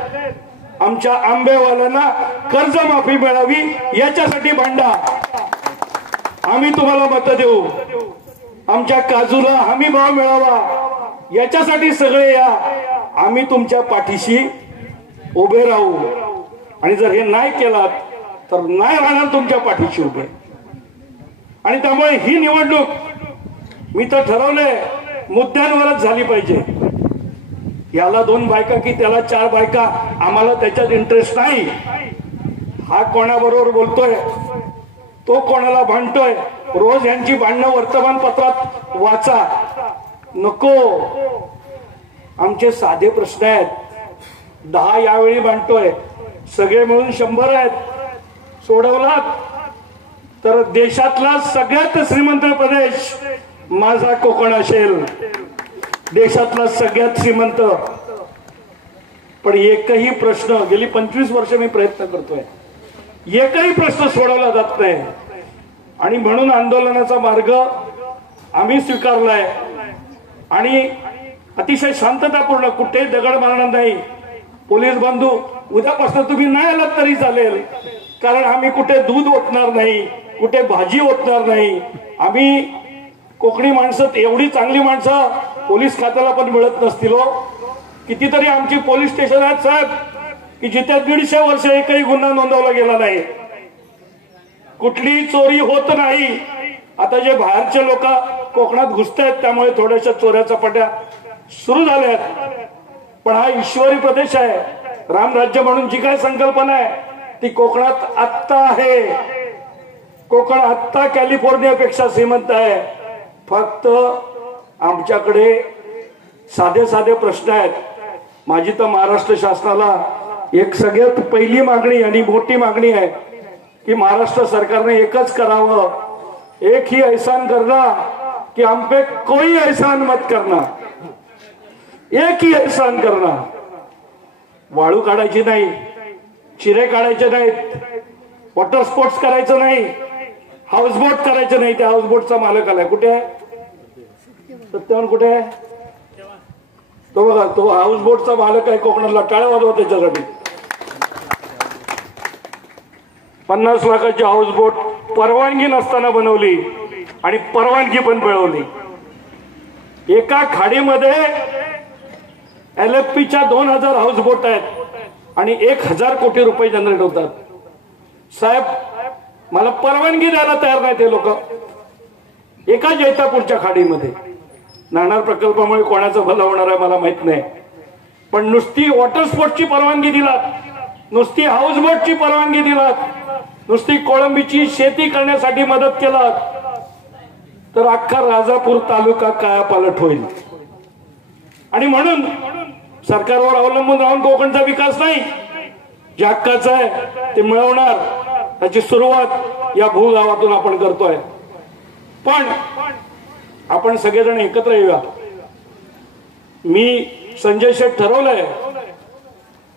आमच्या आंबेवाल्यांना कर्जमाफी मिळावी याच्यासाठी भांडा. आम्ही तुम्हाला मत देऊ. आमच्या काजूला हमी भाव मिळावा याच्यासाठी सगळे या. आम्ही तुमच्या पाठीशी उभे राहू. आणि जर हे नाही केलात तर नाही राहणार तुमच्या पाठीशी उभे. आणि त्यामुळे ही निवडणूक मी तर ठरवलंय मुद्द्यांवरच झाली पाहिजे. याला 2 बायका की त्याला 4 बायका, आम्हाला त्याच्यात इंटरेस्ट नाही. हा कोणाबरोबर बोलतोय, तो कोणाला भांडतोय, रोज यांची भांडणं वर्तमानपत्रात वाचा. नको. आमचे साधे प्रश्न आहेत. 10 यावेळी भांडतोय, सगळे मिळून 100 आहेत. सोडवलात तर देशातला सगळ्यात श्रीमंत प्रदेश माझा कोकण असेल. देशातला सगळ्यात श्रीमंत. पण एकही प्रश्न गेली 25 वर्ष मी प्रयत्न करतोय, एकही प्रश्न सोडवला जात नाही. आणि म्हणून आंदोलनाचा मार्ग आम्ही स्वीकारलाय. आणि अतिशय शांततापूर्ण, कुठेही दगड मारणार नाही. पोलीस बंधू, उद्यापासून तुम्ही नाही आलात तरी चालेल, कारण आम्ही कुठे दूध ओतणार नाही, कुठे भाजी ओतणार नाही. आम्ही कोकणी माणसं, एवढी चांगली माणसं पोलीस खात्याला पण मिळत नसतील. कितीतरी आमची पोलीस स्टेशन आहेत साहेब की जिथे 150 वर्ष एकही गुन्हा नोंदवला गेला नाही, कुठलीही चोरी होत नाही. आता जे बाहेरचे लोक कोकणात घुसतायत त्यामुळे थोड्याशा चोऱ्या चपाट्या सुरू झाल्यात. पण हा ईश्वरी प्रदेश आहे. रामराज्य म्हणून जी काय संकल्पना आहे ती कोकणात आत्ता आहे. कोकण आत्ता कॅलिफोर्नियापेक्षा श्रीमंत आहे. फक्त आमच्याकडे साधे साधे प्रश्न आहेत. माझी तर महाराष्ट्र शासनाला एक सगळ्यात पहिली मागणी आणि मोठी मागणी आहे की महाराष्ट्र सरकारने एकच करावं, एक ही एहसान करना कि हम पे कोई एहसान मत करना. एक ही एहसान करना. वाळू काढायची नाही, चिरे काढायचे नाहीत, वॉटर स्पोर्ट्स करायचं नाही, हाऊसबोट करायचं नाही. त्या हाऊसबोटचा मालक आलाय. कुठे आहे सत्यवान? कुठे आहे तो? बघा, तो हाऊसबोटचा मालक आहे कोकणातला. टाळ्या वाजवा त्याच्यासाठी. 50 लाखाची हाऊसबोट परवानगी नसताना बनवली आणि परवानगी पण मिळवली. एका खाडीमध्ये LFPच्या 2000 हाऊसबोट आहेत आणि 1000 कोटी रुपये जनरेट होतात. साहेब, मला परवानगी द्यायला तयार नाही ते लोक. एका जैतापूरच्या खाडीमध्ये नाणार प्रकल्पामुळे कोणाचं भलं होणार आहे मला माहित नाही. पण नुसती वॉटर स्पोर्टची परवानगी दिलात, नुसती हाऊसबोटची परवानगी दिलात, नुसती कोळंबीची शेती करण्यासाठी मदत केलात तर अख्खा राजापूर तालुका कायापालट होईल. आणि म्हणून सरकारवर अवलंबून राहून कोकणचा विकास नाही. जे हक्काचं आहे ते मिळवणार, त्याची सुरुवात या भूगावातून आपण करतोय. पण आपण सगळेजण एकत्र येऊया. मी संजय शेठ ठरवलंय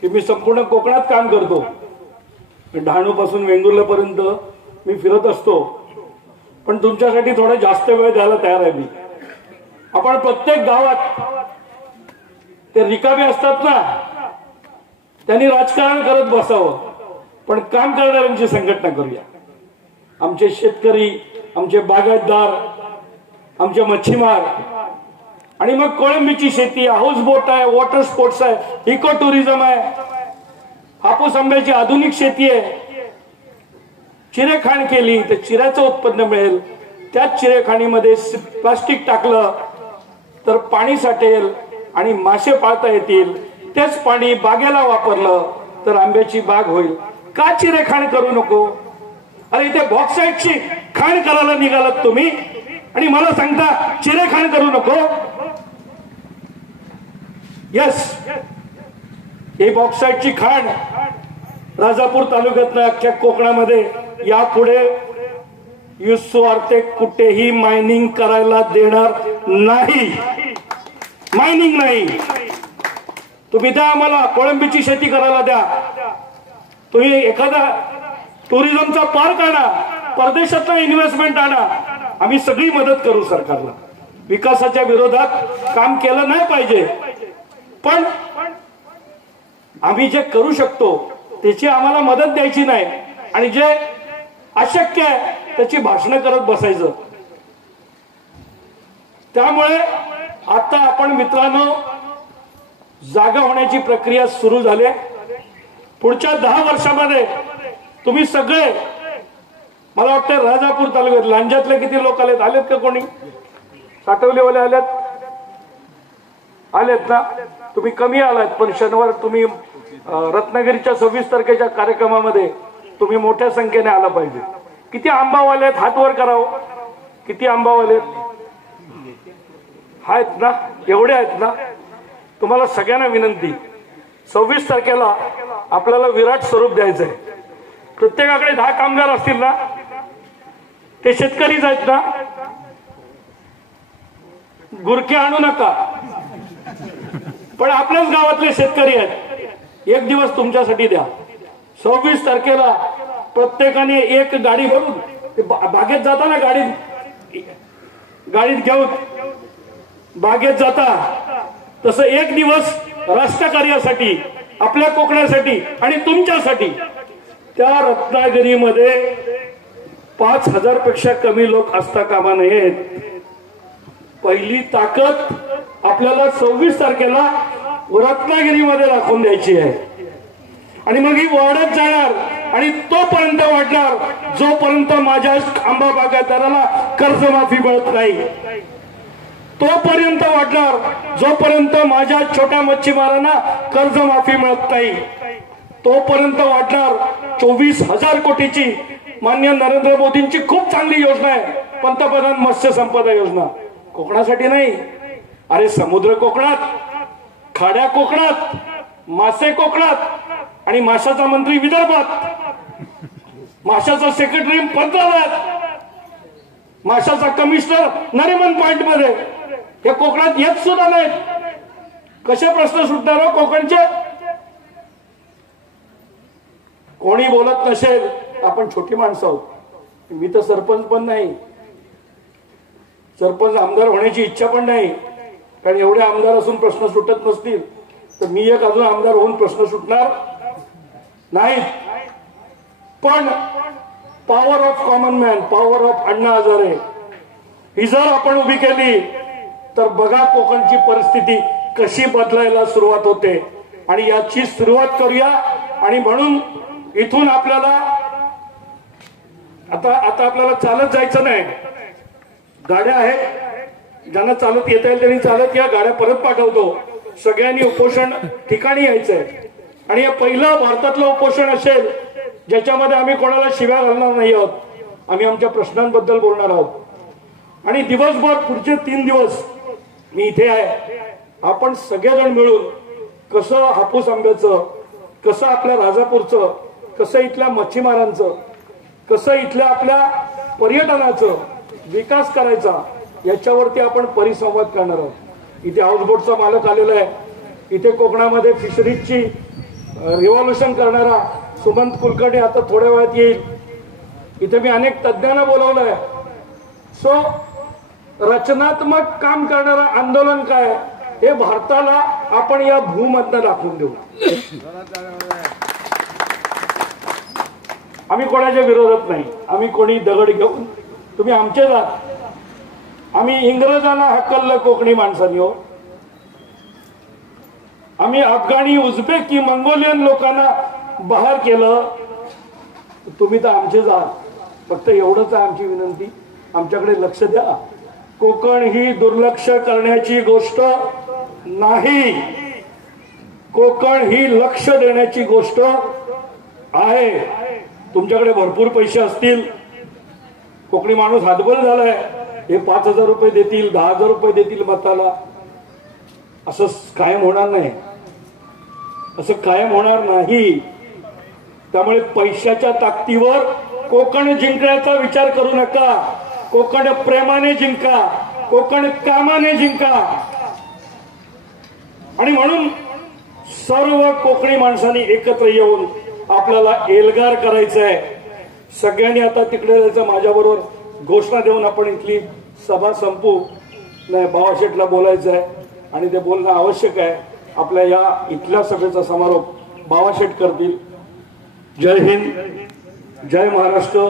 की मी संपूर्ण कोकणात काम करतो. डहाणू पासून वेंगुर्ला पर्यंत मी फिरत असतो. पण तुमच्यासाठी थोडा जास्त वेळ द्यायला तयार आहे मी. आपण प्रत्येक गावात, ते रिकामे असतात ना, त्यांनी राजकारण करत बसावं, पण काम करणाऱ्यांची संघटना करूया. आमचे शेतकरी, आमचे बागायतदार, आमचे मच्छीमार, आणि मग कोळंबीची शेती, हाऊसबोट आहे, वॉटर स्पोर्ट्स आहे, इको टुरिझम आहे, हापूस आंब्याची आधुनिक शेती आहे. चिरेखाण केली तर चिऱ्याचं उत्पन्न मिळेल, त्याच चिरेखाणीमध्ये प्लास्टिक टाकलं तर पाणी साठेल आणि मासे पाळता येतील, तेच पाणी बागेला वापरलं तर आंब्याची बाग होईल. का चिरेखाण करू नको? अरे इथे बॉक्साईटची खाण करायला निघालात तुम्ही आणि मला सांगता चिरेखाण करू नको. यस, ही बॉक्साईटची खाण राजापूर तालुक्यातल्या अख्ख्या कोकणामध्ये यापुढे युस्वार्थे कुठेही मायनिंग करायला देणार नाही. मायनिंग नाही. तुम्ही द्या आम्हाला कोळंबीची शेती करायला द्या, तुम्ही एखादा टुरिझमचा पार्क आणा, परदेशातला इन्व्हेस्टमेंट आणा, आम्ही सगळी मदत करू सरकारला. विकासाच्या विरोधात काम केलं नाही पाहिजे, पण आम्ही जे करू शकतो त्याची आम्हाला मदत द्यायची नाही आणि जे अशक्य आहे त्याची भाषणं करत बसायचं. त्यामुळे आता आपण मित्रांनो जागा होण्याची प्रक्रिया सुरू झाली. पुढच्या 10 वर्षामध्ये तुम्ही सगळे, मला वाटतं राजापूर तालुक्यात लांजातले किती लोक आलेत का? कोणी साठवलेवाले आलेत ना? तुम्ही कमी आलात, पण शनिवार तुम्ही रत्नागिरीच्या 26 तारखेच्या कार्यक्रमामध्ये तुम्ही मोठ्या संख्येने आला पाहिजे. किती आंबावाले आहेत? हात वर करावं. किती आंबावाले आहेत ना? एवढे आहेत ना? तुम्हाला सगळ्यांना विनंती, 26 तारखेला आपल्याला विराट स्वरूप द्यायचंय. प्रत्येकाकडे 10 कामगार असतील ना? ते शेतकरीच आहेत ना? गुरखे आणू नका, पण आपल्याच गावातले शेतकरी आहेत. एक दिवस तुमच्यासाठी द्या. 26 तारखेला प्रत्येकाने एक गाडी भरून बागेत जाता ना, गाडीत घेऊन बागेत जाता, तसं एक दिवस राष्ट्रकार्यासाठी, आपल्या कोकणासाठी आणि तुमच्यासाठी त्या रत्नागिरीमध्ये 5000 पेक्षा कमी लोक असता कामा नयेत. पहिली ताकद आपल्याला 26 तारखेला रत्नागिरीमध्ये दाखवून द्यायची आहे आणि मग ही वाढत जाणार आणि तोपर्यंत वाढणार जोपर्यंत माझ्या आंबा बागायतदाराला कर्जमाफी मिळत नाही. तोपर्यंत वाढणार जोपर्यंत माझ्या छोट्या मच्छीमारांना कर्जमाफी मिळत नाही. तोपर्यंत वाढणार 24,000 कोटीची माननीय नरेंद्र मोदींची खूप चांगली योजना आहे, पंतप्रधान मत्स्य संपदा योजना. कोकणासाठी नाही, अरे समुद्र कोकणात, खाड्या कोकणात, मासे कोकणात आणि माशाचा मंत्री विदर्भात, माशाचा सेक्रेटरी पंतप्रधानात, माशाचा कमिशनर नरिमन पॉइंट मध्ये. हे कोकणात येत सुद्धा नाहीत. कसे प्रश्न सुटणार हो कोकणचे? कोणी बोलत नसेल, आपण छोटी माणसं आहोत. मी तर सरपंच पण नाही, सरपंच आमदार होण्याची इच्छा पण नाही, कारण एवढे आमदार असून प्रश्न सुटत नसतील तर मी एक अजून आमदार होऊन प्रश्न सुटणार नाही. पण power of common man, power of Anna Hazare ही जर आपण उभी केली तर बघा कोकणची परिस्थिती कशी बदलायला सुरुवात होते. आणि याची सुरुवात करूया. आणि म्हणून इथून आपल्याला आता आपल्याला चालत जायचं नाही. गाड्या आहेत, ज्यांना चालत येता येईल त्यांनी चालत या, गाड्या परत पाठवतो. सगळ्यांनी उपोषण ठिकाणी यायचंय आणि हे पहिलं भारतातलं उपोषण असेल ज्याच्यामध्ये आम्ही कोणाला शिव्या घालणार नाही आहोत. आम्ही आमच्या प्रश्नांबद्दल बोलणार आहोत आणि दिवसभर पुढचे 3 दिवस मी इथे आहे. आपण सगळेजण मिळून कसं हापूस आंब्याचं, कसं आपल्या राजापूरचं, कसं इथल्या मच्छीमारांचं, कसं इथल्या आपल्या पर्यटनाचं विकास करायचा याच्यावरती आपण परिसंवाद करणार आहोत. इथे हाऊसबोटचा मालक आलेला आहे. इथे कोकणामध्ये फिशरीजची रिव्हॉल्युशन करणारा सुमंत कुलकर्णी आता थोड्या वेळात येईल. इथे मी अनेक तज्ञांना बोलवलंय. सो रचनात्मक काम करणारं आंदोलन काय हे भारताला आपण या भूमधनं दाखवून देऊ. आम्ही कोणाच्या विरोधात नाही. आम्ही कोणी दगड घेऊन, तुम्ही आमचे आहात. आम्ही इंग्रजांना हकललं कोकणी माणसांनी हो. आम्ही अफगाणी, उझबेकी, मंगोलियन लोकांना बाहेर केलं. तुम्ही तर आमचेच आहात. फक्त एवढंच आहे आमची विनंती, आमच्याकडे लक्ष द्या. कोकण ही दुर्लक्ष करण्याची गोष्ट नाही, कोकण ही लक्ष देण्याची गोष्ट आहे. तुमच्याकडे भरपूर पैसे असतील, कोकणी माणूस हातबल झालाय, हे 5,000 रुपये देतील, 10,000 रुपये देतील मताला, असं कायम होणार नाही, असं कायम होणार नाही. त्यामुळे पैशाच्या ताकदीवर कोकण जिंकण्याचा विचार करू नका. कोकण प्रेमाने जिंका, कोकण कामाने जिंका. आणि म्हणून सर्व कोकणी माणसांनी एकत्र येऊन आपल्याला एल्गार करायचं आहे. सगळ्यांनी आता तिकडे जायचं. माझ्याबरोबर घोषणा देऊन आपण इथली सभा संपू. नाही, बावाशेठला बोलायचं आहे आणि ते बोलणं आवश्यक आहे. आपल्या या इथल्या सभेचा समारोप बावाशेठ करतील. जय हिंद, जय महाराष्ट्र,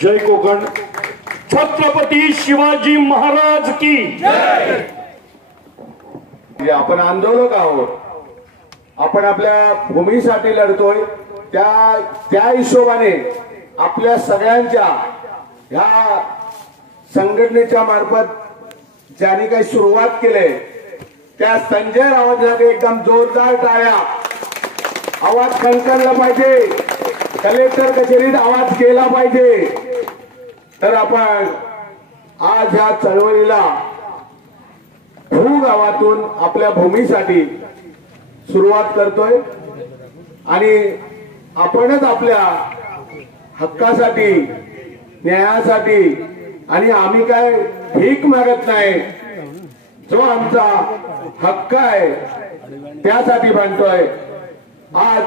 जय कोकण. छत्रपती शिवाजी महाराज की जय. आपण आंदोलक आहोत, आपण आपल्या भूमीसाठी लढतोय. त्या हिशोबाने आपल्या सगळ्यांच्या ह्या संघटनेच्या मार्फत ज्यांनी काही सुरुवात केली त्या संजय रावांसाठी एकदम जोरदार टाळ्या. आवाज खणखणला पाहिजे, कलेक्टर कचेरीत आवाज केला पाहिजे. तर आपण आज ह्या चळवळीला भू गावातून आपल्या भूमीसाठी सुरुवात करतोय आणि आपणच आपल्या हक्कासाठी, न्यायासाठी, आणि आम्ही काय भीक मागत नाही, जो आमचा हक्क आहे त्यासाठी बांधतोय. आज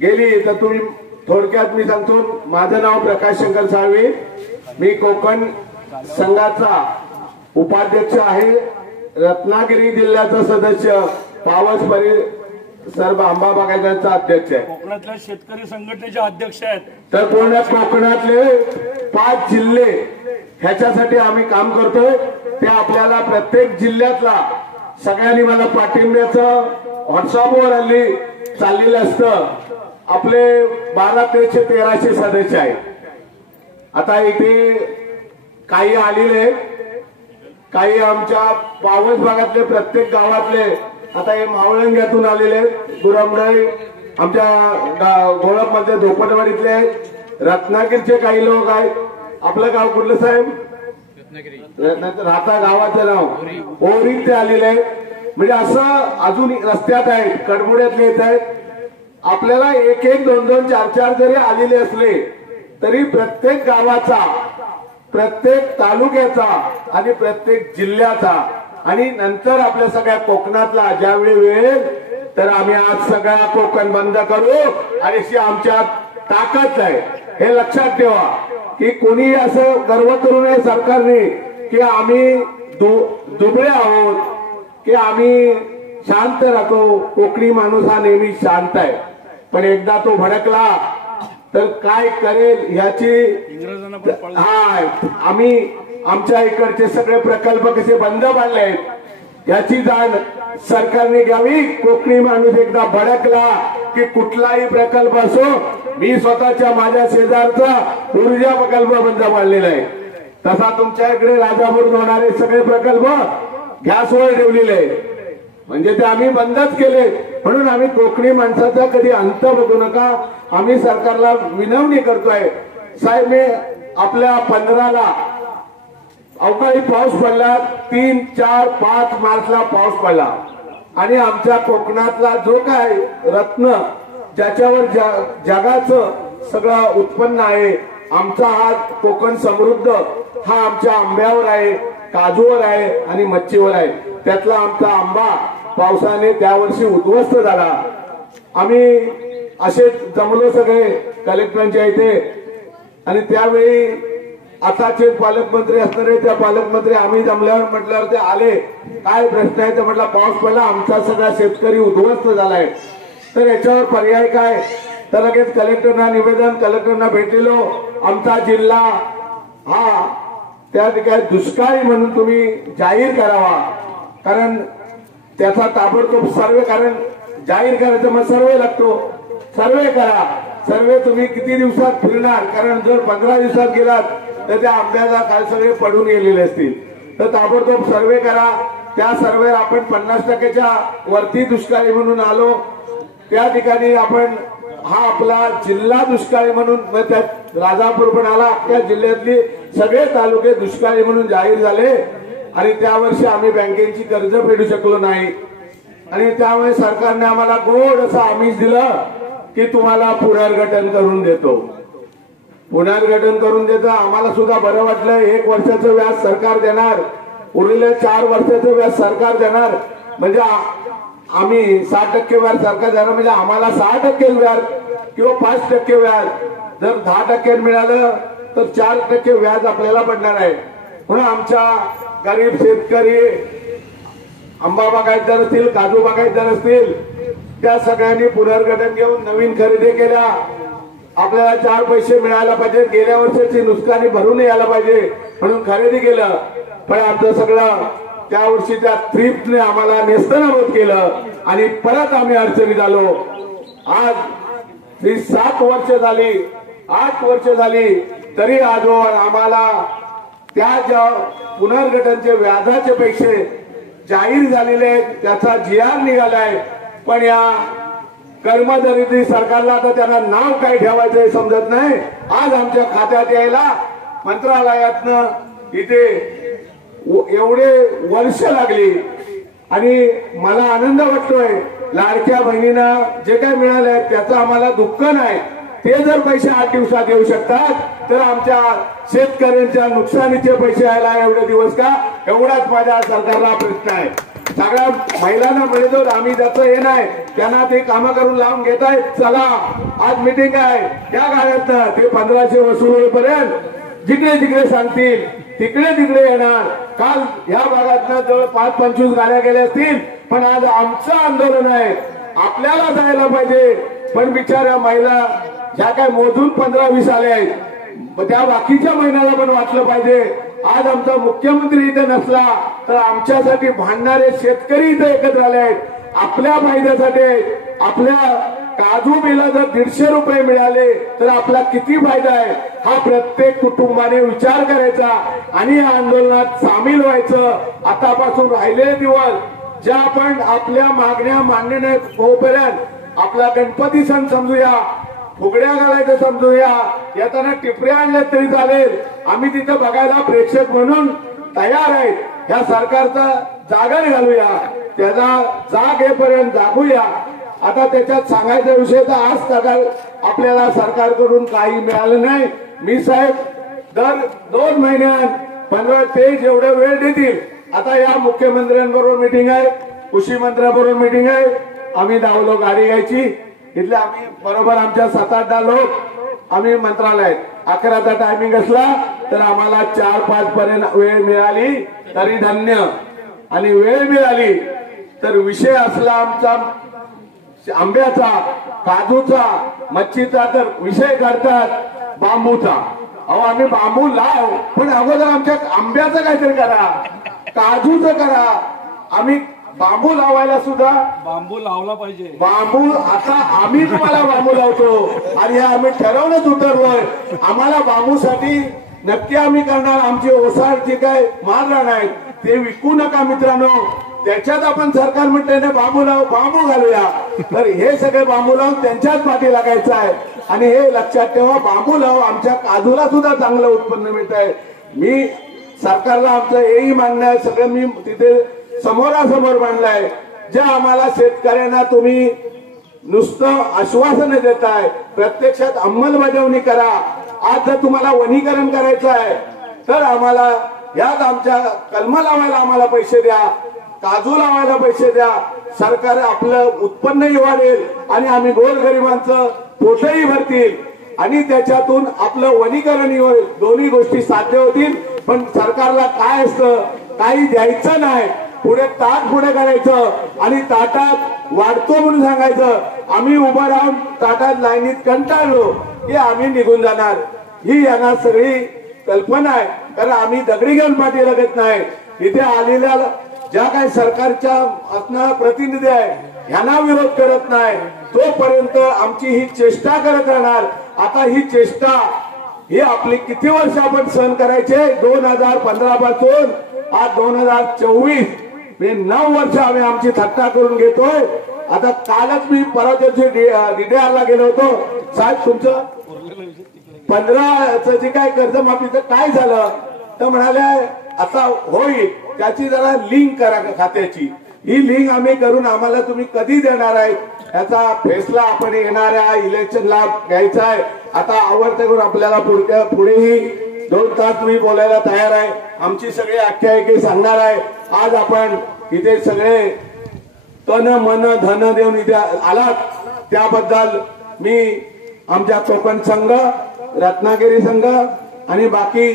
गेली तर तुम्ही थोडक्यात मी सांगतो. माझं नाव प्रकाश शंकर साळवी, मी कोकण संघाचा उपाध्यक्ष आहे, रत्नागिरी जिल्ह्याचा सदस्य, पावस परिसर आंबा बागायतदारांचा अध्यक्ष आहे, कोकणातल्या शेतकरी संघटनेचे अध्यक्ष आहेत. तर पूर्ण कोकणातले 5 जिल्हे ह्याच्यासाठी आम्ही काम करतोय. ते आपल्याला प्रत्येक जिल्ह्यातला सगळ्यांनी मला पाठिंब्याचं व्हॉट्सअपवर हल्ली चाललेलं असतं. आपले 1200-1300 सदस्य आहेत. आता इथे काही आलेले, काही आमच्या पावस भागातले, प्रत्येक गावातले. आता हे मावळंग्यातून आलेले, गुरमराई आमच्या गोळपमध्ये धोपटवाडीतले आहेत, रत्नागिरीचे काही लोक आहेत. आपलं गाव कुठलं साहेब? राहता गावाचं नाव ओरीत ते आलेले आहेत. म्हणजे असं अजून रस्त्यात आहेत, कडमुड्यातले येत आहेत. आपल्याला 1-1, 2-2, 4-4 जरी आलेले असले तरी प्रत्येक गावाचा, प्रत्येक तालुक्याचा आणि प्रत्येक जिल्ह्याचा आणि नंतर आपल्या सगळ्या कोकणातला ज्यावेळी वेळ तर आम्ही आज सगळा कोकण बंद करू आणि अशी आमच्यात ताकद आहे. हे लक्षात ठेवा की कोणी असं गर्व करू नये सरकारने की आम्ही दुबळे आहोत, की आम्ही शांत राहतो. कोकणी माणूस हा नेहमी शांत आहे, पण एकदा तो भडकला तर काय करेल ह्याची. आम्ही आमच्या इकडचे सगळे प्रकल्प कसे बंद पाडले आहेत याची जाण सरकारने घ्यावी. कोकणी माणूस एकदा भडकला की कुठलाही प्रकल्प असो, मी स्वतःच्या माझ्या शेजारचा ऊर्जा प्रकल्प बंद पाडलेला आहे, तसा तुमच्या इकडे राजापूर होणारे सगळे प्रकल्प गॅसवर ठेवलेले आहे. म्हणजे ते आम्ही बंदच केले. म्हणून आम्ही कोकणी माणसाचा कधी अंत बघू नका. आम्ही सरकारला विनवणी करतोय. साहेब, मी आपल्या 15ला अवकाळी पाऊस पडला, 3, 4, 5 मार्चला पाऊस पडला आणि आमच्या कोकणातला जो काय रत्न ज्याच्यावर जगाचं सगळं उत्पन्न आहे, आमचा हा कोकण समृद्ध हा आमच्या आंब्यावर आहे, काजूवर आहे आणि मच्छीवर आहे. त्यातला आमचा आंबा पावसाने त्यावर्षी उद्ध्वस्त झाला. आम्ही असे जमलो सगळे कलेक्टरांच्या इथे आणि त्यावेळी आताचे पालकमंत्री असणारे त्या पालकमंत्री आम्ही जमल्यावर म्हटल्यावर ते आले, काय प्रश्न आहे तर म्हटलं पाऊस पडला, आमचा सगळा शेतकरी उद्ध्वस्त झालाय, तर याच्यावर पर्याय काय. तर लगेच कलेक्टरना निवेदन, कलेक्टरना भेटलेलो. आमचा जिल्हा हा त्या ठिकाणी दुष्काळी म्हणून तुम्ही जाहीर करावा, कारण त्याचा ताबडतोब सर्वे, कारण जाहीर करायचं मग सर्वे लागतो. सर्वे करा. सर्वे तुम्ही किती दिवसात फिरणार, कारण जर 15 दिवसात गेलात तर त्या आंब्याला काल सगळे पडून गेलेले असतील. तर ताबडतोब सर्वे करा. त्या सर्वेवर आपण 50%च्या वरती दुष्काळी म्हणून आलो. त्या ठिकाणी आपण हा आपला जिल्हा दुष्काळी म्हणून त्यात राजापूर पण आला. अख्ख्या जिल्ह्यातली सगळे तालुके दुष्काळी म्हणून जाहीर झाले आणि त्या वर्षी आम्ही बँकेची कर्ज फेडू शकलो नाही आणि त्यामुळे सरकारने आम्हाला गोड असं आमिष दिलं की तुम्हाला पुनर्गठन करून देतो. पुनर्गठन करून देतो. आम्हाला सुद्धा बरं वाटलं. 1 वर्षाचं व्याज सरकार देणार, उरलेलं 4 वर्षाचं व्याज सरकार देणार, म्हणजे आम्ही 60% व्याज सरकार देणार, म्हणजे आम्हाला 6% व्याज किंवा 5% व्याज. जर 10% मिळालं तर 4% व्याज आपल्याला पडणार आहे. म्हणून आमच्या गरीब शेतकरी, आंबा बागायतदार असतील, काजू बागायतदार असतील, त्या सगळ्यांनी पुनर्गठन घेऊन नवीन खरेदी केल्या. आपल्याला 4 पैसे मिळायला पाहिजे, गेल्या वर्षाची नुकसानी भरून यायला पाहिजे म्हणून खरेदी केलं. पण आमचं सगळं त्या वर्षीच्या थ्रिफ्टने आम्हाला नेस्तनाबूत केलं आणि परत आम्ही अडचणीत आलो. आज 7 वर्ष झाली, 8 वर्ष झाली तरी आजवर आम्हाला त्या ज्या पुनर्गठनचे व्याजाचे पैसे जाहीर झालेले त्याचा GR निघालाय. पण या कर्मचारी सरकारला आता त्यांना नाव काय ठेवायचं हे समजत नाही. आज आमच्या खात्यात यायला मंत्रालयातनं इथे एवढे वर्ष लागली आणि मला आनंद वाटतोय. लाडक्या बहिणींना जे काय मिळालंय त्याचं आम्हाला दुःख नाही. ते जर पैसे 8 दिवसात येऊ शकतात तर आमच्या शेतकऱ्यांच्या नुकसानीचे पैसे यायला एवढे दिवस का? एवढाच माझ्या सरकारला प्रश्न आहे. सगळ्या महिलांना मिळतो, आम्ही त्याचं हे नाही, त्यांना ते कामं करून लावून घेतायत. चला आज मीटिंग आहे या गाड्यातनं ते 1500 वसूल होईपर्यंत जिकडे तिकडे सांगतील तिकडे तिकडे येणार. काल या भागातनं जवळ 5-25 गाड्या गेल्या असतील, पण आज आमचं आंदोलन आहे. आपल्याला जायला पाहिजे. पण बिचाऱ्या महिला ज्या काय मोजून 15-20 आले आहेत, त्या बाकीच्या महिन्याला पण वाचलं पाहिजे. आज आमचा मुख्यमंत्री इथे नसला तर आमच्यासाठी भांडणारे शेतकरी इथे एकत्र आले आहेत. आपल्या फायद्यासाठी आपल्या काजू बिला जर 150 रुपये मिळाले तर आपला किती फायदा आहे हा प्रत्येक कुटुंबाने विचार करायचा आणि या आंदोलनात सामील व्हायचं. आतापासून राहिलेले दिवस ज्या आपण आपल्या मागण्या मान्य होईपर्यंत आपला गणपती सण समजूया, फुगड्या घालायचं समजूया, येताना टिपऱ्या आणल्या तरी चालेल. आम्ही तिथं बघायला प्रेक्षक म्हणून तयार आहेत. या सरकारचा जागर घालूया, त्याचा जाग येईपर्यंत जागूया. आता त्याच्यात सांगायचा विषय तर आज तक आपल्याला सरकारकडून काही मिळालं नाही. मी साहेब दर 2 महिन्यात 15 ते जेवढे वेळ देतील. आता या मुख्यमंत्र्यांबरोबर मीटिंग आहे, कृषी मंत्र्यांबरोबर मीटिंग आहे. आम्ही धावलो गाडी घ्यायची. इथले आम्ही बरोबर आमच्या 7-8 लोक आम्ही मंत्रालयात 11चा टायमिंग असला तर आम्हाला 4-5 पर्यंत वेळ मिळाली तरी धन्य. आणि वेळ मिळाली तर विषय असला आमचा आंब्याचा, काजूचा, मच्छीचा, तर विषय करतात बांबूचा. अहो आम्ही बांबू लाव, पण अगोदर आमच्या आंब्याचं काहीतरी करा, काजूचं करा. आम्ही बांबू लावायला सुद्धा बांबू लावला पाहिजे. बांबू आता आम्ही तुम्हाला बांबू लावतो आणि हे आम्ही ठरवूनच उतरलोय. आम्हाला बांबूसाठी नक्की आम्ही करणार. आमचे ओसाड जे काय माल राहणार ते विकू नका मित्रांनो. त्याच्यात आपण सरकार म्हणते ना बांबू लाव, बांबू घालूया. तर हे सगळे बांबू लावून त्यांच्याच पाठी लागायचं आहे. आणि हे लक्षात ठेवा, बांबू लाव. आमच्या काजूला सुद्धा चांगलं उत्पन्न मिळत आहे. मी सरकारला आमचं हेही मान्य आहे, सगळं मी तिथे समोरासमोर मांडलंय. जे आम्हाला शेतकऱ्यांना तुम्ही नुसतं आश्वासनं देताय, प्रत्यक्षात अंमलबजावणी करा. आज जर तुम्हाला वनीकरण करायचं आहे तर आम्हाला यात आमच्या कलम लावायला आम्हाला पैसे द्या, काजू लावायला पैसे द्या. सरकार आपलं उत्पन्नही वाढेल आणि आम्ही गोरगरिबांचं पोटही भरतील आणि त्याच्यातून आपलं वनीकरणही होईल. दोन्ही गोष्टी साध्य होतील. पण सरकारला काय असतं, काही द्यायचं नाही, पुढे ताट पुढे करायचं आणि ताटात वाढतो म्हणून सांगायचं. आम्ही उभं राहून ताटात लाईनीत कंटाळलो की आम्ही निघून जाणार. ही यांना सगळी कल्पना आहे. कारण आम्ही दगडी घेऊन पाठी लागत नाही. इथे आलेल्या ज्या काही सरकारच्या असणारा प्रतिनिधी आहे ह्यांना विरोध करत नाही. तोपर्यंत आमची ही चेष्टा करत राहणार. आता ही चेष्टा हे आपले किती वर्ष आपण सहन करायचे. 2015 पासून आज 2024 म्हणजे 9 वर्ष आम्ही आमची थट्टा करून घेतोय. आता कालच मी परत DDR ला गेलो होतो. साहेब तुमचं 15चं जे काय कर्जमाफीचं काय झालं तर म्हणाले आता होईल त्याची जरा लिंक करा खात्याची. ही लिंक आम्ही करून आम्हाला तुम्ही कधी देणार आहे याचा फैसला आपण येणाऱ्या इलेक्शनला घ्यायचा आहे. आता आवडते करून आपल्याला पुढेही 2 तास तुम्ही बोलायला तयार आहे. आमची सगळी आख्यायिकी सांगणार आहे. आज आपण इथे सगळे तन मन धन देऊन इथे आलात त्याबद्दल मी आमच्या कोकण संघ, रत्नागिरी संघ आणि बाकी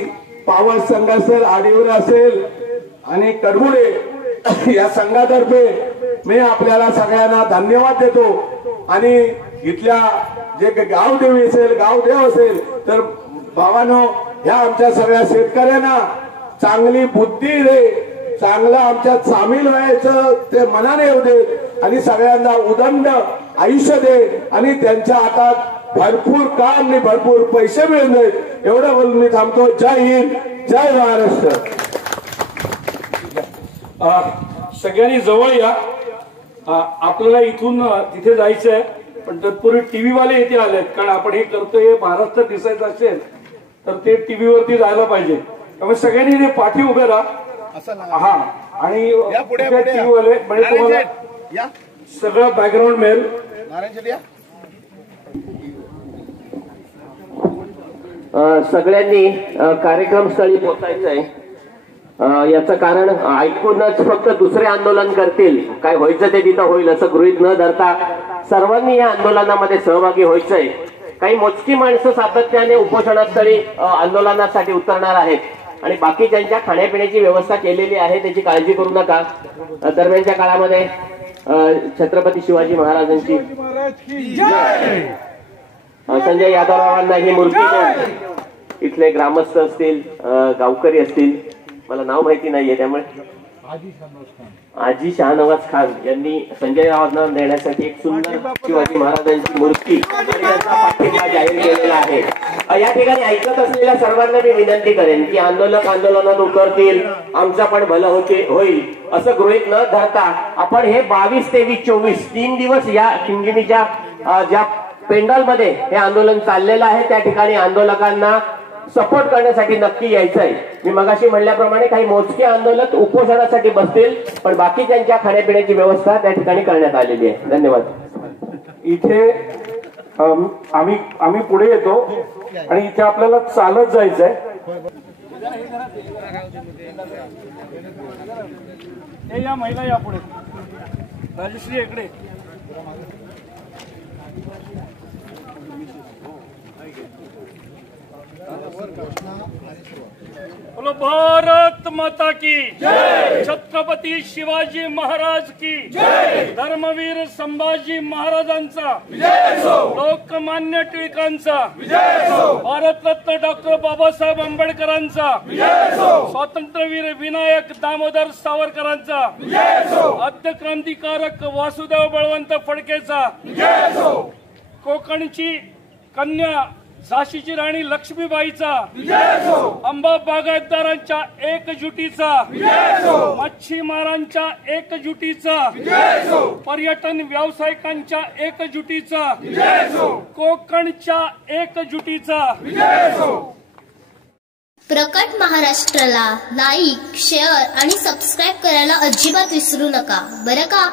पावस संघ असेल, आडिवर असेल आणि कडबुडे या संघातर्फे मी आपल्याला सगळ्यांना धन्यवाद देतो. आणि इथल्या जे गावदेवी असेल, गावदेव असेल तर भावानो ह्या आमच्या सगळ्या शेतकऱ्यांना चांगली बुद्धी दे, चांगलं आमच्यात सामील व्हायचं ते मनाने येऊ दे आणि सगळ्यांना उदंड आयुष्य दे आणि त्यांच्या हातात भरपूर काम आणि भरपूर पैसे मिळून देत. एवढं बोलून मी थांबतो. जय हिंद, जय महाराष्ट्र. सगळ्यांनी जवळ या. आपल्याला इथून तिथे जायचं आहे पण तत्पूर्वी टीव्ही वाले इथे आलेत कारण आपण हे करतोय महाराष्ट्र दिसायचं असेल तर ते टीव्ही वरती जायला पाहिजे. त्यामुळे सगळ्यांनी इथे पाठी उभे राहा. हा आणि टीव्ही वाले म्हणजे तुम्हाला सगळं बॅकग्राऊंड मिळेल. सगळ्यांनी कार्यक्रमस्थळी पोहोचायचंय. याचं कारण ऐकूनच फक्त दुसरे आंदोलन करतील काय व्हायचं ते तिथं होईल असं गृहीत न धरता सर्वांनी या आंदोलनामध्ये सहभागी व्हायचंय. काही मोजकी माणसं सातत्याने उपोषणस्थळी आंदोलनासाठी उतरणार आहेत आणि बाकी ज्यांच्या खाण्यापिण्याची व्यवस्था केलेली आहे त्याची काळजी करू नका. दरम्यानच्या काळामध्ये छत्रपती शिवाजी महाराजांची संजय यादवरावांना ही मूर्ती इथले ग्रामस्थ असतील, गावकरी असतील, मला नाव माहिती नाहीये त्यामुळे आजी शाहनवाज खान यांनी संजय रावांना देण्यासाठी एक सुंदर शिवाजी महाराजांची मूर्ती पाठिंबा जाहीर केलेला आहे. या ठिकाणी ऐकत असलेल्या सर्वांना मी विनंती करेन की आंदोलक आंदोलनात उतरतील, आमचा पण भलं होईल असं गृहीत न धरता आपण हे 22, 23, 24 3 दिवस या हिंगिणीच्या ज्या पेंडॉलमध्ये हे आंदोलन चाललेलं आहे त्या ठिकाणी आंदोलकांना सपोर्ट करण्यासाठी नक्की यायचं आहे. मी मगाशी म्हणल्याप्रमाणे काही मोजके आंदोलक उपोषणासाठी बसतील पण बाकी त्यांच्या खाण्यापिण्याची व्यवस्था त्या ठिकाणी करण्यात आलेली आहे. धन्यवाद. इथे आम्ही पुढे येतो आणि इथे आपल्याला चालत जायचंय. या महिला या पुढे. राजश्री इकडे. बोलो भारत माता की जय. छत्रपती शिवाजी महाराज की जय. धर्मवीर संभाजी महाराजांचा विजय असो. लोकमान्य टिळकांचा विजय असो. भारतरत्न डॉक्टर बाबासाहेब आंबेडकरांचा विजय असो. स्वातंत्र्यवीर विनायक दामोदर सावरकरांचा विजय असो. आद्य क्रांतिकारक वासुदेव बळवंत फडकेचा विजय असो. कोकणची कन्या झाशीची राणी लक्ष्मीबाईचा विजय असो. आंबा बागायतदारांच्या एकजुटीचा विजय असो. मच्छीमारांच्या एकजुटीचा विजय असो. पर्यटन व्यावसायिकांच्या एकजुटीचा विजय असो. कोकणच्या एकजुटीचा विजय असो. प्रकट महाराष्ट्राला लाईक, शेअर आणि सबस्क्राईब करायला अजिबात विसरू नका बरं का.